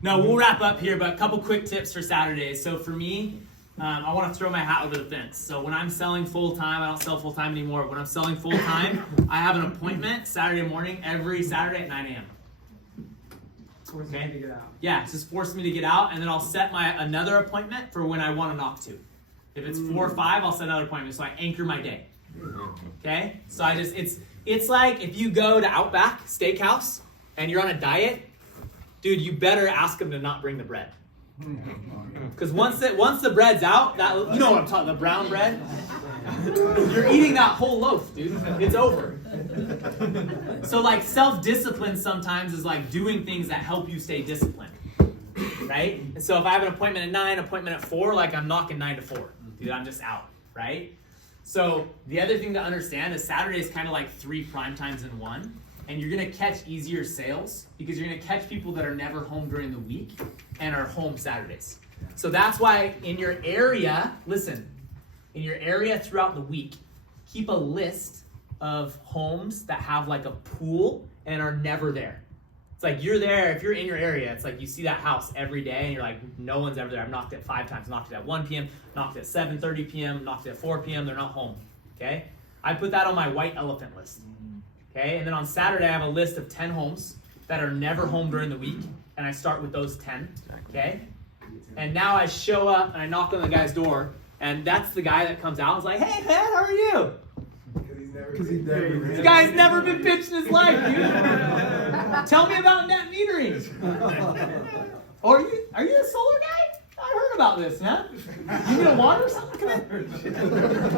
No, we'll wrap up here, but a couple quick tips for Saturdays. So for me, I want to throw my hat over the fence. So when I'm selling full-time, I don't sell full-time anymore. When I'm selling full-time, I have an appointment Saturday morning, every Saturday at 9 a.m. Forcing me to get out. Yeah, it's just forcing me to get out, and then I'll set another appointment for when I want to knock to. If it's 4 or 5, I'll set another appointment, so I anchor my day. Okay? So it's like if you go to Outback Steakhouse and you're on a diet, dude, you better ask them to not bring the bread. Because once the bread's out, you know what I'm talking, the brown bread, you're eating that whole loaf, dude. It's over. So like self-discipline sometimes is like doing things that help you stay disciplined, right? And so if I have an appointment at 9, appointment at 4, like I'm knocking 9 to 4, dude, I'm just out, right? So the other thing to understand is Saturday is kind of like 3 prime times in one. And you're going to catch easier sales because you're going to catch people that are never home during the week and are home Saturdays. So that's why in your area, listen, in your area throughout the week, keep a list of homes that have like a pool and are never there. It's like you're there, if you're in your area, it's like you see that house every day and you're like, no one's ever there. I've knocked it 5 times, knocked it at 1 p.m., knocked it at 7:30 p.m., knocked it at 4 p.m., they're not home, okay? I put that on my white elephant list. Okay, and then on Saturday I have a list of 10 homes that are never home during the week, and I start with those 10, okay? And now I show up and I knock on the guy's door, and that's the guy that comes out and is like, hey man, how are you? The guy's never been pitched in his life, dude. Tell me about net metering. Or are you a solar guy? I heard about this, man. You need a water or something? Come in.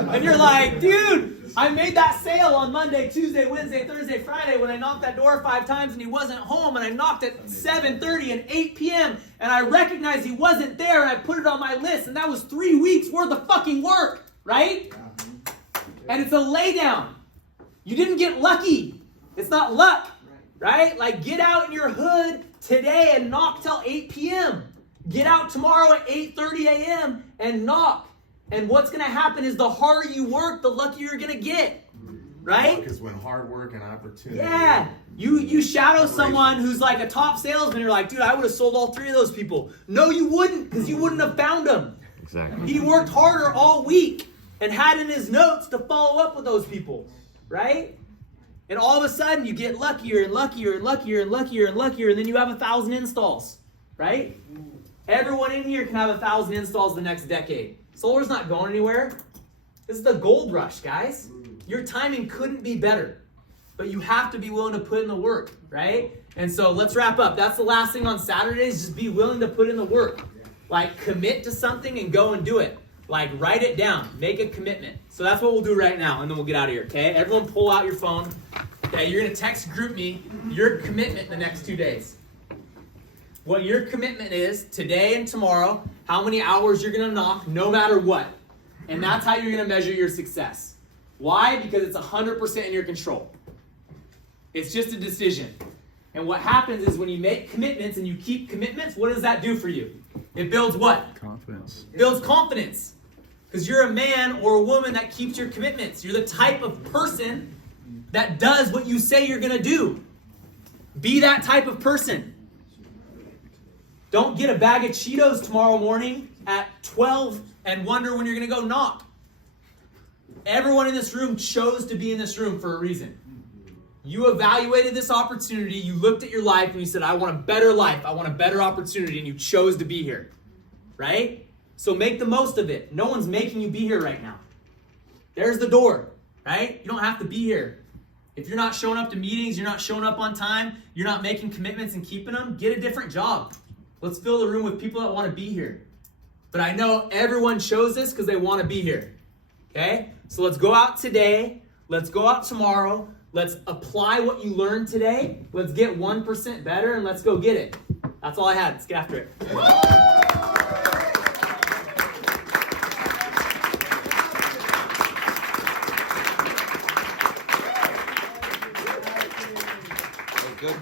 And you're like, dude, I made that sale on Monday, Tuesday, Wednesday, Thursday, Friday when I knocked that door 5 times and he wasn't home, and I knocked at 7:30 and 8 p.m. and I recognized he wasn't there and I put it on my list, and that was 3 weeks worth of fucking work, right? And it's a laydown. You didn't get lucky. It's not luck, right? Like get out in your hood today and knock till 8 p.m. Get out tomorrow at 8:30 a.m. and knock. And what's going to happen is the harder you work, the luckier you're going to get. Right? Because when hard work and opportunity. Yeah. You shadow someone who's like a top salesman. You're like, dude, I would have sold all 3 of those people. No, you wouldn't, because you wouldn't have found them. Exactly. He worked harder all week and had in his notes to follow up with those people. Right? And all of a sudden, you get luckier and luckier and luckier and luckier and luckier, and then you have 1,000 installs. Right? Everyone in here can have 1,000 installs the next decade. Solar's not going anywhere. This is the gold rush, guys. Your timing couldn't be better. But you have to be willing to put in the work, right? And so let's wrap up. That's the last thing on Saturdays. Just be willing to put in the work. Like, commit to something and go and do it. Like, write it down. Make a commitment. So that's what we'll do right now, and then we'll get out of here, okay? Everyone pull out your phone. Okay, you're going to text GroupMe your commitment the next 2 days. What your commitment is today and tomorrow, how many hours you're going to knock no matter what. And that's how you're going to measure your success. Why? Because it's 100% in your control. It's just a decision. And what happens is when you make commitments and you keep commitments, what does that do for you? It builds what? Confidence. It builds confidence. Because you're a man or a woman that keeps your commitments. You're the type of person that does what you say you're going to do. Be that type of person. Don't get a bag of Cheetos tomorrow morning at 12 and wonder when you're going to go knock. Everyone in this room chose to be in this room for a reason. You evaluated this opportunity, you looked at your life, and you said, I want a better life, I want a better opportunity, and you chose to be here. Right? So make the most of it. No one's making you be here right now. There's the door, right? You don't have to be here. If you're not showing up to meetings, you're not showing up on time, you're not making commitments and keeping them, get a different job. Let's fill the room with people that want to be here. But I know everyone chose this because they want to be here. Okay? So let's go out today. Let's go out tomorrow. Let's apply what you learned today. Let's get 1% better and let's go get it. That's all I had. Let's get after it. Good.